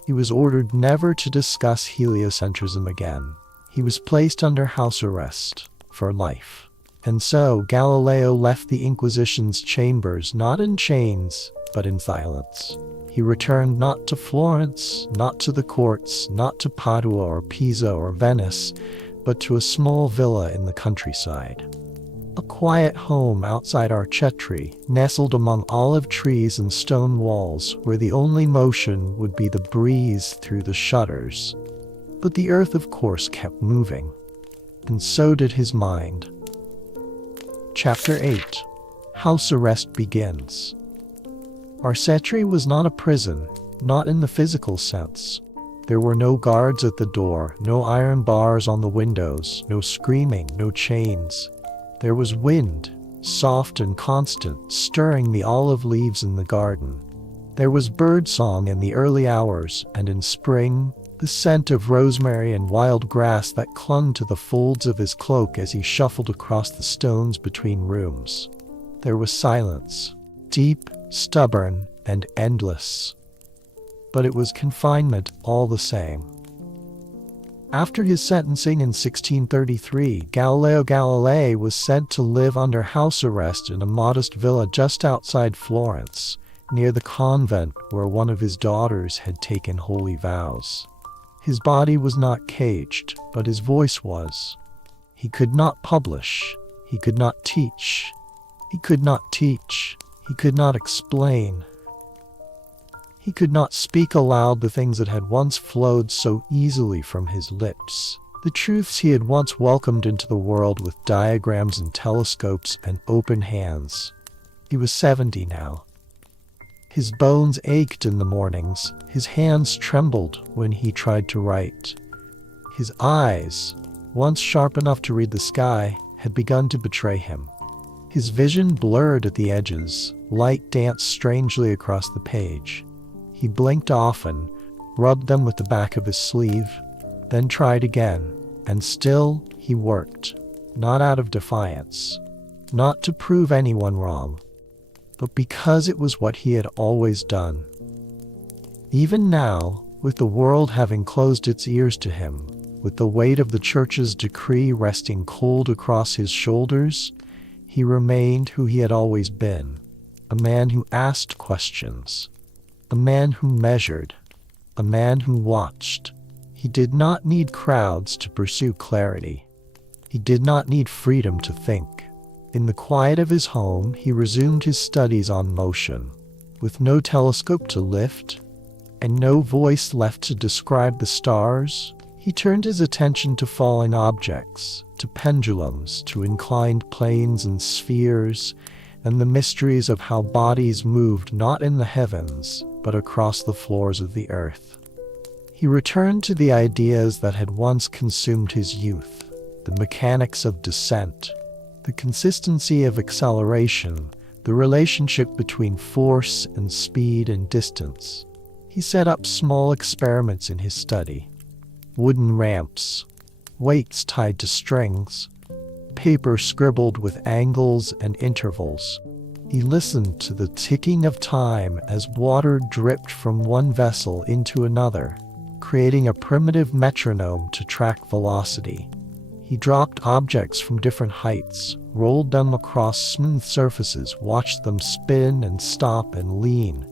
He was ordered never to discuss heliocentrism again. He was placed under house arrest for life. And so Galileo left the Inquisition's chambers not in chains, but in silence. He returned not to Florence, not to the courts, not to Padua or Pisa or Venice, but to a small villa in the countryside. A quiet home outside Arcetri, nestled among olive trees and stone walls, where the only motion would be the breeze through the shutters. But the earth, of course, kept moving. And so did his mind. Chapter 8. House Arrest Begins. Arcetri was not a prison, not in the physical sense. There were no guards at the door, no iron bars on the windows, no screaming, no chains. There was wind, soft and constant, stirring the olive leaves in the garden. There was birdsong in the early hours, and in spring, the scent of rosemary and wild grass that clung to the folds of his cloak as he shuffled across the stones between rooms. There was silence, deep, stubborn, and endless. But it was confinement all the same. After his sentencing in 1633, Galileo Galilei was sent to live under house arrest in a modest villa just outside Florence, near the convent where one of his daughters had taken holy vows. His body was not caged, but his voice was. He could not publish. He could not teach. He could not teach. He could not explain. He could not speak aloud the things that had once flowed so easily from his lips, the truths he had once welcomed into the world with diagrams and telescopes and open hands. He was 70 now. His bones ached in the mornings, his hands trembled when he tried to write. His eyes, once sharp enough to read the sky, had begun to betray him. His vision blurred at the edges, light danced strangely across the page. He blinked often, rubbed them with the back of his sleeve, then tried again, and still he worked, not out of defiance, not to prove anyone wrong, but because it was what he had always done. Even now, with the world having closed its ears to him, with the weight of the church's decree resting cold across his shoulders, he remained who he had always been, a man who asked questions. A man who measured, a man who watched. He did not need crowds to pursue clarity. He did not need freedom to think. In the quiet of his home, he resumed his studies on motion. With no telescope to lift, and no voice left to describe the stars, he turned his attention to falling objects, to pendulums, to inclined planes and spheres, and the mysteries of how bodies moved not in the heavens, but across the floors of the earth. He returned to the ideas that had once consumed his youth, the mechanics of descent, the consistency of acceleration, the relationship between force and speed and distance. He set up small experiments in his study. Wooden ramps, weights tied to strings, paper scribbled with angles and intervals. He listened to the ticking of time as water dripped from one vessel into another. creating a primitive metronome to track velocity. He dropped objects from different heights, rolled them across smooth surfaces, watched them spin and stop and lean.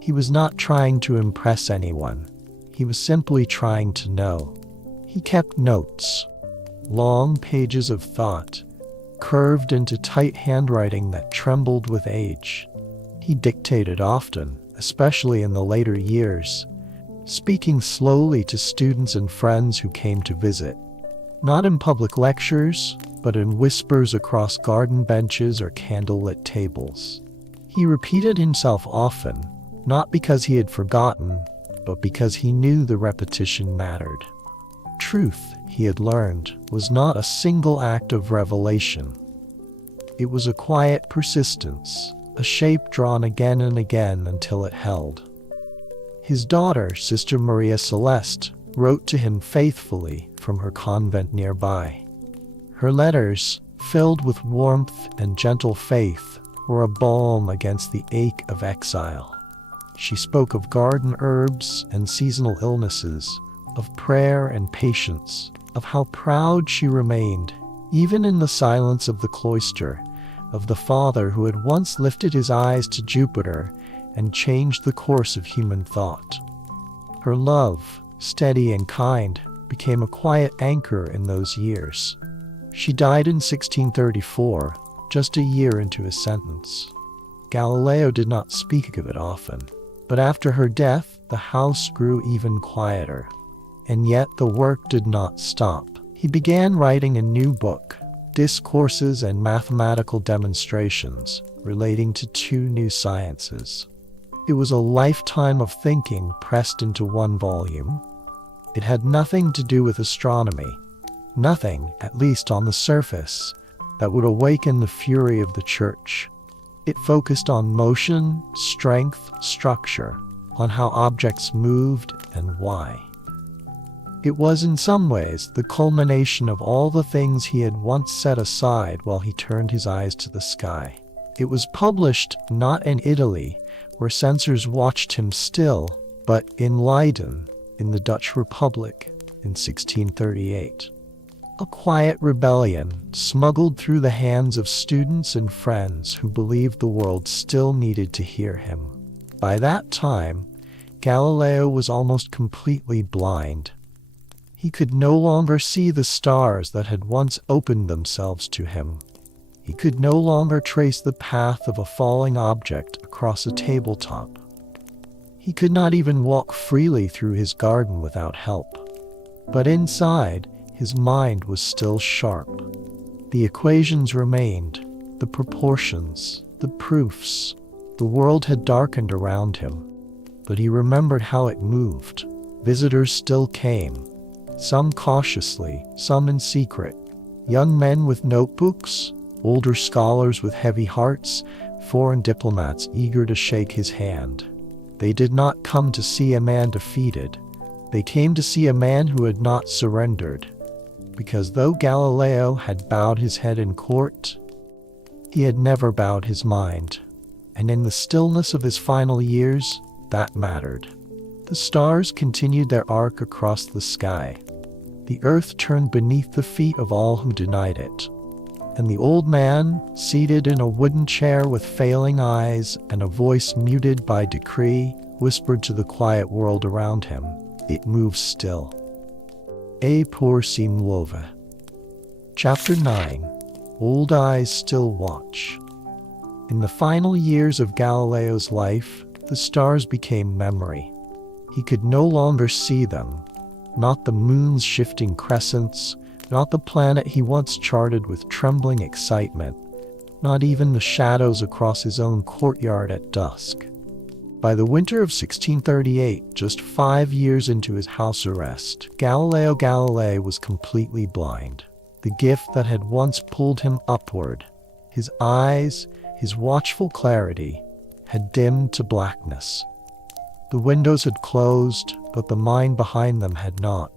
He was not trying to impress anyone. He was simply trying to know. He kept notes, long pages of thought, curved into tight handwriting that trembled with age. He dictated often, especially in the later years, speaking slowly to students and friends who came to visit. Not in public lectures, but in whispers across garden benches or candlelit tables. He repeated himself often, not because he had forgotten, but because he knew the repetition mattered. Truth, he had learned, was not a single act of revelation. It was a quiet persistence, a shape drawn again and again until it held. His daughter, Sister Maria Celeste, wrote to him faithfully from her convent nearby. Her letters, filled with warmth and gentle faith, were a balm against the ache of exile. She spoke of garden herbs and seasonal illnesses, of prayer and patience, of how proud she remained, even in the silence of the cloister, of the Father who had once lifted his eyes to Jupiter and changed the course of human thought. Her love, steady and kind, became a quiet anchor in those years. She died in 1634, just a year into his sentence. Galileo did not speak of it often, but after her death, the house grew even quieter. And yet the work did not stop. He began writing a new book, Discourses and Mathematical Demonstrations, relating to two new sciences. It was a lifetime of thinking pressed into one volume. It had nothing to do with astronomy, nothing, at least on the surface, that would awaken the fury of the Church. It focused on motion, strength, structure, on how objects moved and why. It was in some ways the culmination of all the things he had once set aside while he turned his eyes to the sky. It was published not in Italy, where censors watched him still, but in Leiden, in the Dutch Republic, in 1638. A quiet rebellion smuggled through the hands of students and friends who believed the world still needed to hear him. By that time, Galileo was almost completely blind. He could no longer see the stars that had once opened themselves to him. He could no longer trace the path of a falling object across a tabletop. He could not even walk freely through his garden without help. But inside, his mind was still sharp. The equations remained, the proportions, the proofs. The world had darkened around him, but he remembered how it moved. Visitors still came, some cautiously, some in secret. Young men with notebooks, older scholars with heavy hearts, foreign diplomats eager to shake his hand. They did not come to see a man defeated. They came to see a man who had not surrendered. Because though Galileo had bowed his head in court, he had never bowed his mind. And in the stillness of his final years, that mattered. The stars continued their arc across the sky. The earth turned beneath the feet of all who denied it. And the old man, seated in a wooden chair with failing eyes and a voice muted by decree, whispered to the quiet world around him, "It moves still." E pur si muove. Chapter 9. Old Eyes Still Watch. In the final years of Galileo's life, the stars became memory. He could no longer see them, not the moon's shifting crescents, not the planet he once charted with trembling excitement, not even the shadows across his own courtyard at dusk. By the winter of 1638, just 5 years into his house arrest, Galileo Galilei was completely blind. The gift that had once pulled him upward, his eyes, his watchful clarity, had dimmed to blackness. The windows had closed, but the mind behind them had not.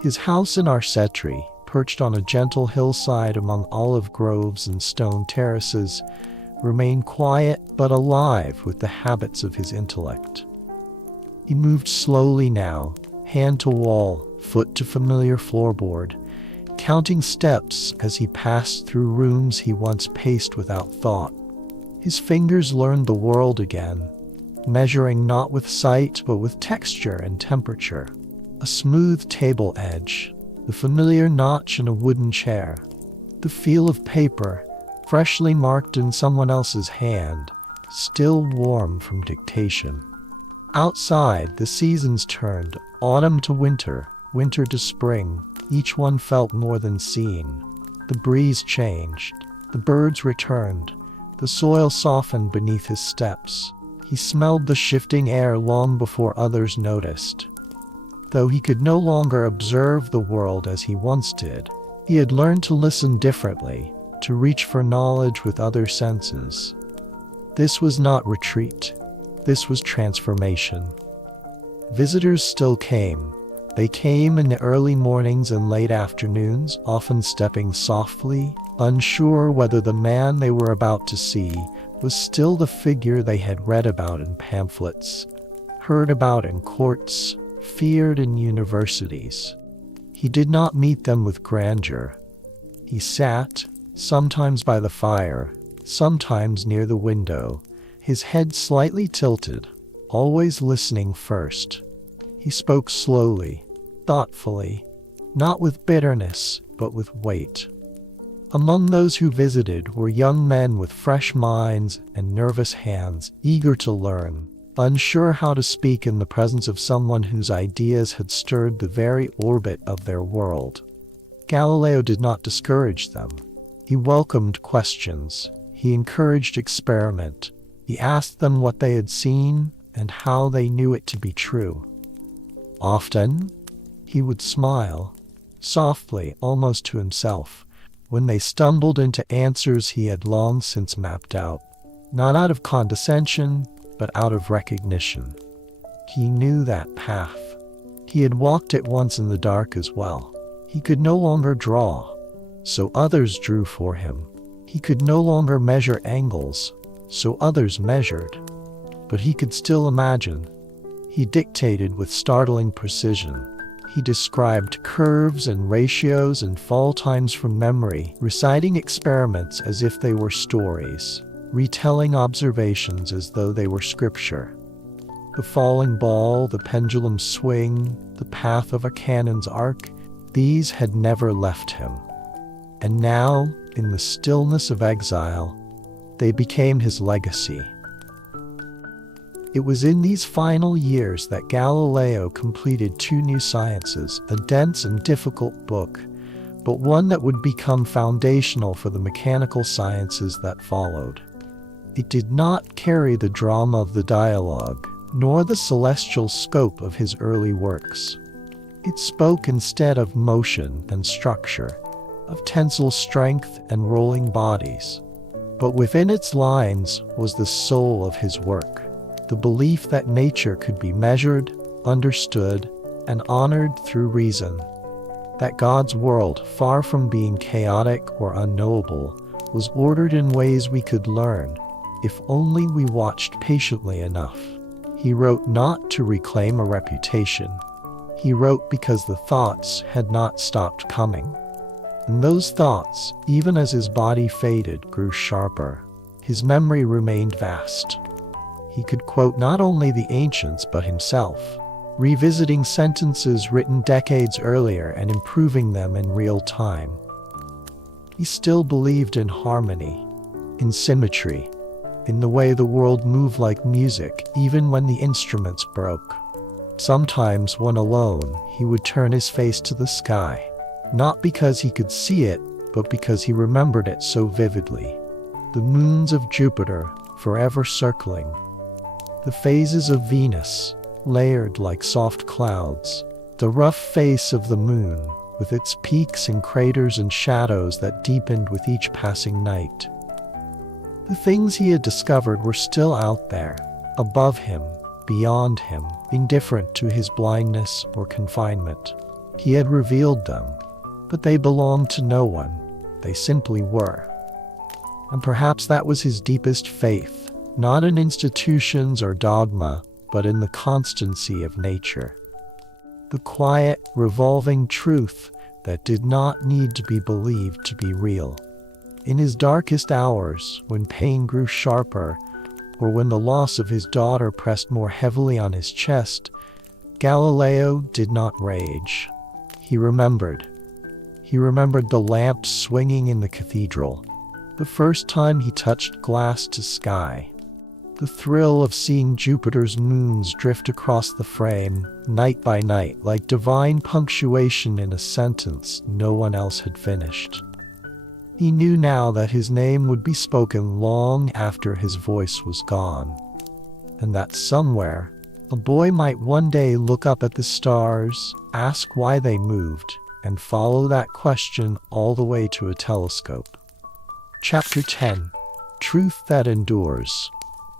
His house in Arcetri, perched on a gentle hillside among olive groves and stone terraces, remained quiet but alive with the habits of his intellect. He moved slowly now, hand to wall, foot to familiar floorboard, counting steps as he passed through rooms he once paced without thought. His fingers learned the world again, measuring not with sight but with texture and temperature. A smooth table edge, the familiar notch in a wooden chair, the feel of paper, freshly marked in someone else's hand, still warm from dictation. Outside, the seasons turned, autumn to winter, winter to spring. Each one felt more than seen. The breeze changed. The birds returned. The soil softened beneath his steps. He smelled the shifting air long before others noticed. Though he could no longer observe the world as he once did, he had learned to listen differently, to reach for knowledge with other senses. This was not retreat. This was transformation. Visitors still came. They came in the early mornings and late afternoons, often stepping softly, unsure whether the man they were about to see was still the figure they had read about in pamphlets, heard about in courts, feared in universities. He did not meet them with grandeur. He sat, sometimes by the fire, sometimes near the window, his head slightly tilted, always listening first. He spoke slowly, thoughtfully, not with bitterness, but with weight. Among those who visited were young men with fresh minds and nervous hands, eager to learn, unsure how to speak in the presence of someone whose ideas had stirred the very orbit of their world. Galileo did not discourage them. He welcomed questions. He encouraged experiment. He asked them what they had seen and how they knew it to be true. Often, he would smile, softly, almost to himself, when they stumbled into answers he had long since mapped out, not out of condescension, but out of recognition. He knew that path. He had walked it once in the dark as well. He could no longer draw, so others drew for him. He could no longer measure angles, so others measured. But he could still imagine. He dictated with startling precision. He described curves and ratios and fall times from memory, reciting experiments as if they were stories, retelling observations as though they were scripture. The falling ball, the pendulum swing, the path of a cannon's arc, these had never left him. And now, in the stillness of exile, they became his legacy. It was in these final years that Galileo completed two new sciences, a dense and difficult book, but one that would become foundational for the mechanical sciences that followed. It did not carry the drama of the dialogue, nor the celestial scope of his early works. It spoke instead of motion and structure, of tensile strength and rolling bodies. But within its lines was the soul of his work, the belief that nature could be measured, understood, and honored through reason. That God's world, far from being chaotic or unknowable, was ordered in ways we could learn, if only we watched patiently enough. He wrote not to reclaim a reputation. He wrote because the thoughts had not stopped coming. And those thoughts, even as his body faded, grew sharper. His memory remained vast. He could quote not only the ancients but himself, revisiting sentences written decades earlier and improving them in real time. He still believed in harmony, in symmetry, in the way the world moved like music, even when the instruments broke. Sometimes, when alone, he would turn his face to the sky, not because he could see it, but because he remembered it so vividly. The moons of Jupiter, forever circling. The phases of Venus, layered like soft clouds. The rough face of the moon, with its peaks and craters and shadows that deepened with each passing night. The things he had discovered were still out there, above him, beyond him, indifferent to his blindness or confinement. He had revealed them, but they belonged to no one. They simply were. And perhaps that was his deepest faith, not in institutions or dogma, but in the constancy of nature. The quiet, revolving truth that did not need to be believed to be real. In his darkest hours, when pain grew sharper, or when the loss of his daughter pressed more heavily on his chest, Galileo did not rage. He remembered. He remembered the lamp swinging in the cathedral, the first time he touched glass to sky, the thrill of seeing Jupiter's moons drift across the frame, night by night, like divine punctuation in a sentence no one else had finished. He knew now that his name would be spoken long after his voice was gone, and that somewhere, a boy might one day look up at the stars, ask why they moved, and follow that question all the way to a telescope. Chapter 10. Truth That Endures.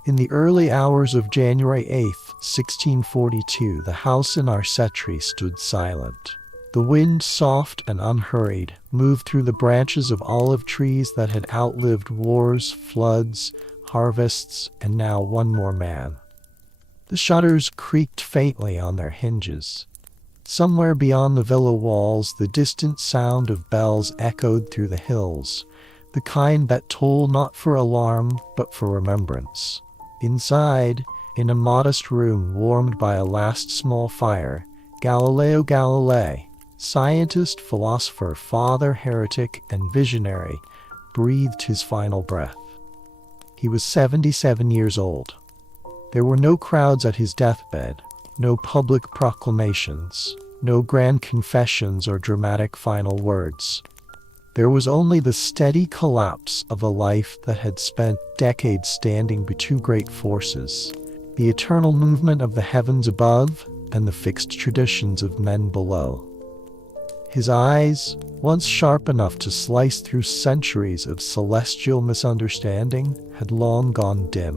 In the early hours of January 8, 1642, the house in Arcetri stood silent. The wind, soft and unhurried, moved through the branches of olive trees that had outlived wars, floods, harvests, and now one more man. The shutters creaked faintly on their hinges. Somewhere beyond the villa walls, the distant sound of bells echoed through the hills, the kind that toll not for alarm, but for remembrance. Inside, in a modest room warmed by a last small fire, Galileo Galilei, scientist, philosopher, father, heretic, and visionary, breathed his final breath. He was 77 years old. There were no crowds at his deathbed, no public proclamations, no grand confessions or dramatic final words. There was only the steady collapse of a life that had spent decades standing between two great forces, the eternal movement of the heavens above and the fixed traditions of men below. His eyes, once sharp enough to slice through centuries of celestial misunderstanding, had long gone dim.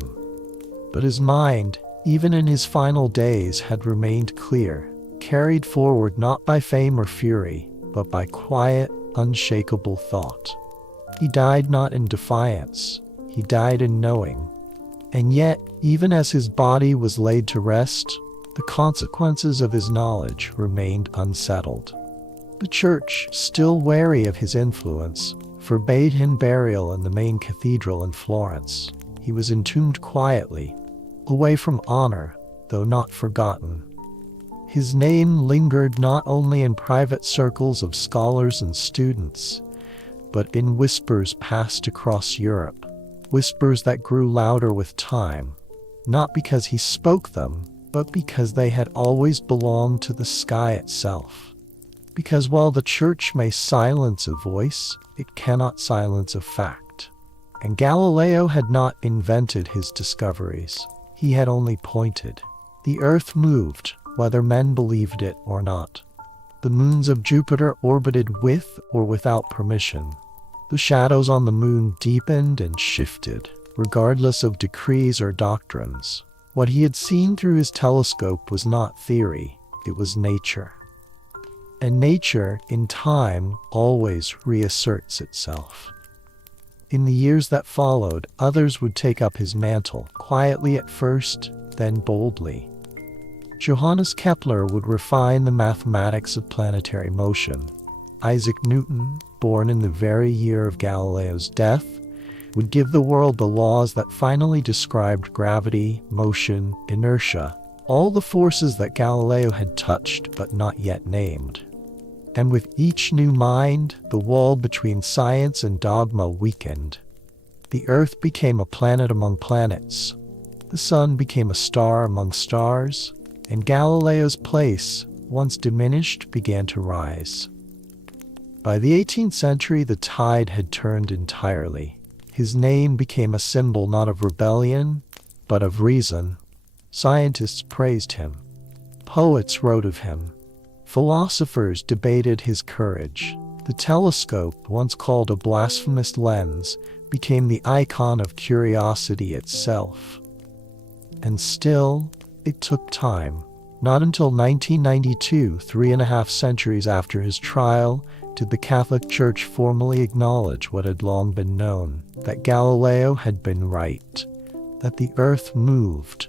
But his mind, even in his final days, had remained clear, carried forward not by fame or fury, but by quiet, unshakable thought. He died not in defiance, he died in knowing. And yet, even as his body was laid to rest, the consequences of his knowledge remained unsettled. The church, still wary of his influence, forbade him burial in the main cathedral in Florence. He was entombed quietly, away from honor, though not forgotten. His name lingered not only in private circles of scholars and students, but in whispers passed across Europe, whispers that grew louder with time, not because he spoke them, but because they had always belonged to the sky itself. Because while the church may silence a voice, it cannot silence a fact. And Galileo had not invented his discoveries. He had only pointed. The earth moved, whether men believed it or not. The moons of Jupiter orbited with or without permission. The shadows on the moon deepened and shifted, regardless of decrees or doctrines. What he had seen through his telescope was not theory, it was nature. And nature, in time, always reasserts itself. In the years that followed, others would take up his mantle, quietly at first, then boldly. Johannes Kepler would refine the mathematics of planetary motion. Isaac Newton, born in the very year of Galileo's death, would give the world the laws that finally described gravity, motion, inertia, all the forces that Galileo had touched but not yet named. And with each new mind, the wall between science and dogma weakened. The Earth became a planet among planets. The sun became a star among stars, and Galileo's place, once diminished, began to rise. By the 18th century, the tide had turned entirely. His name became a symbol not of rebellion, but of reason. Scientists praised him. Poets wrote of him. Philosophers debated his courage. The telescope, once called a blasphemous lens, became the icon of curiosity itself. And still, it took time. Not until 1992, 3.5 centuries after his trial, did the Catholic Church formally acknowledge what had long been known, that Galileo had been right, that the earth moved,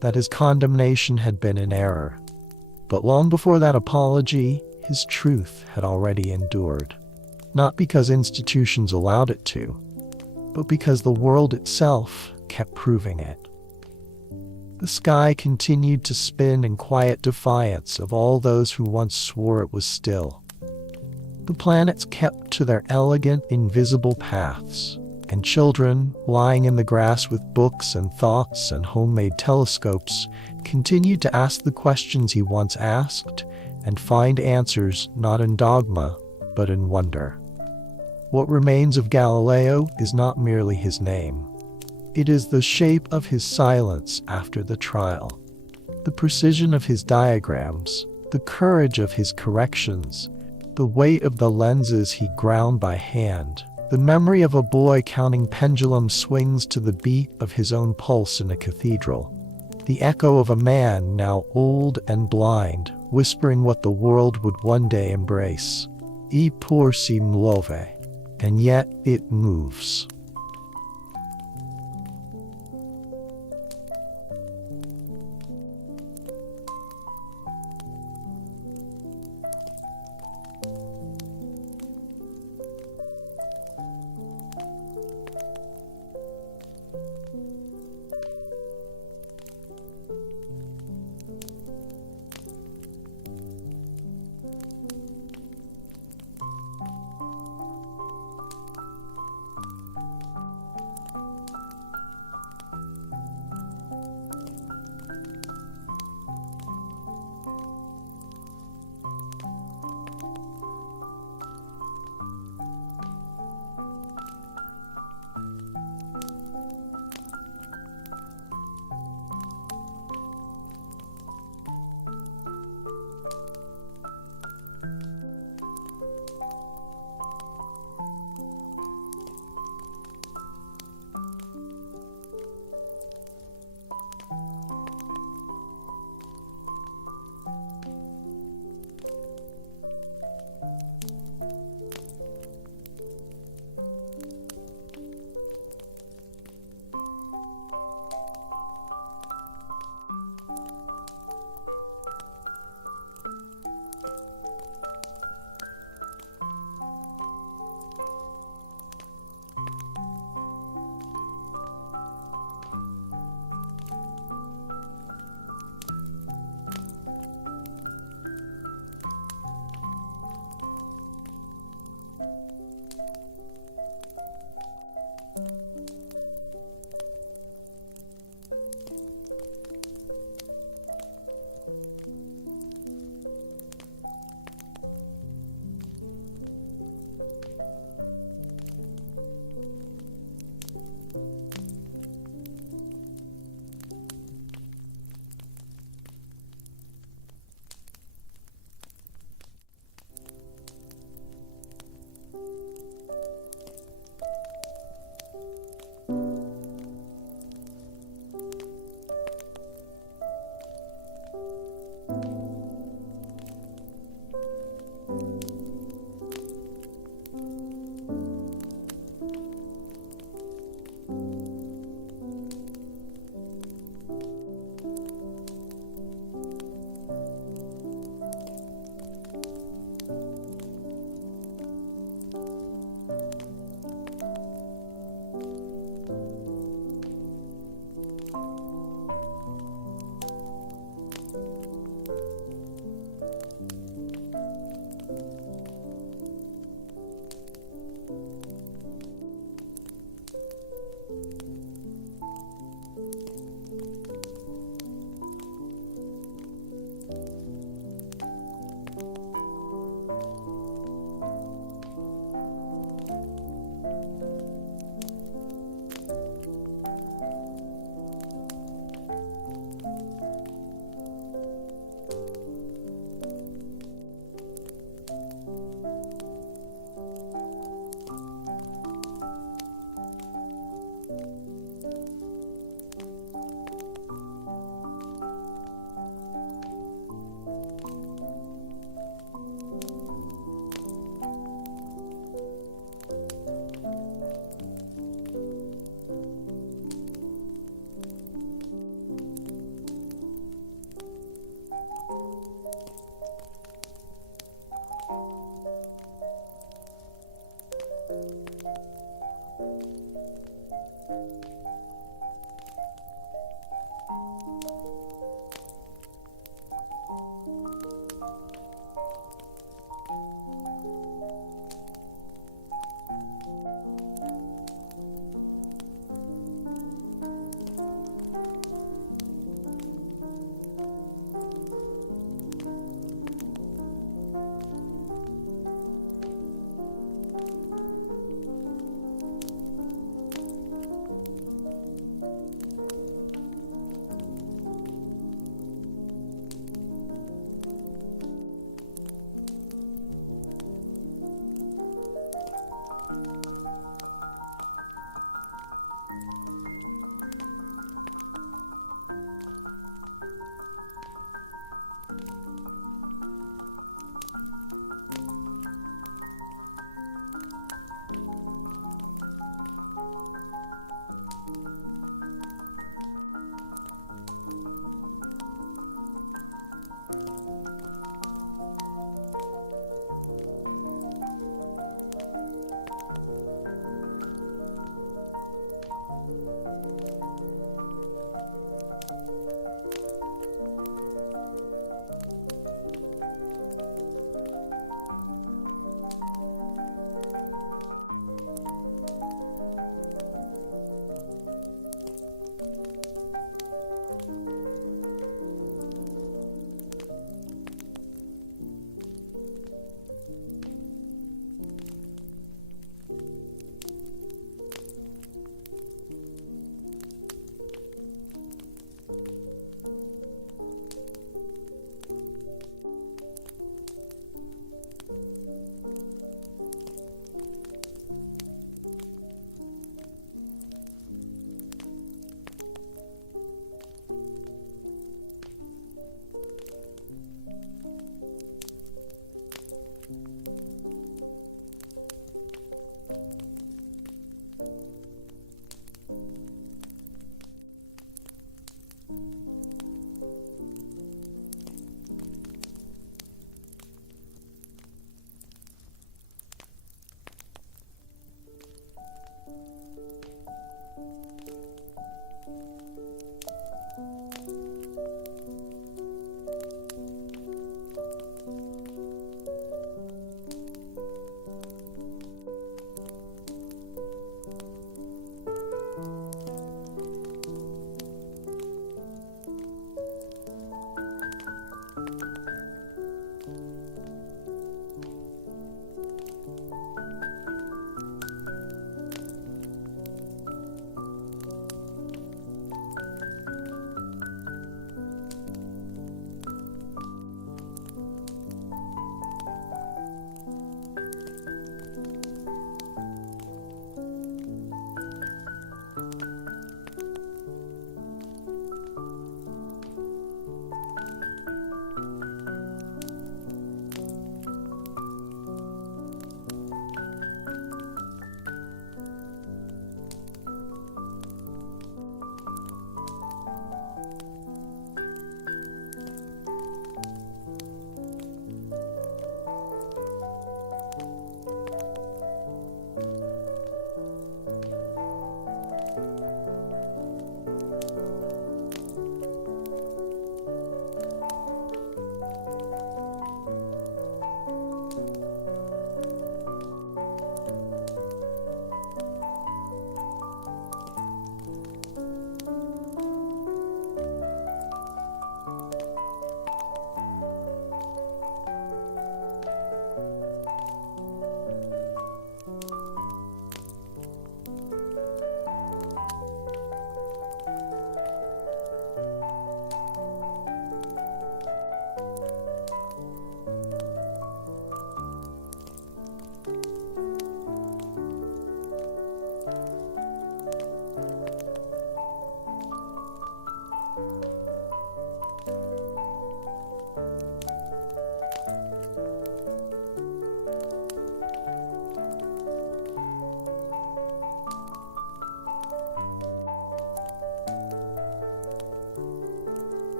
that his condemnation had been in error. But long before that apology, his truth had already endured. Not because institutions allowed it to, but because the world itself kept proving it. The sky continued to spin in quiet defiance of all those who once swore it was still. The planets kept to their elegant, invisible paths, and children, lying in the grass with books and thoughts and homemade telescopes, continued to ask the questions he once asked and find answers not in dogma, but in wonder. What remains of Galileo is not merely his name. It is the shape of his silence after the trial, the precision of his diagrams, the courage of his corrections, the weight of the lenses he ground by hand, the memory of a boy counting pendulum swings to the beat of his own pulse in a cathedral, the echo of a man now old and blind, whispering what the world would one day embrace. E pur si muove, and yet it moves.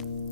you.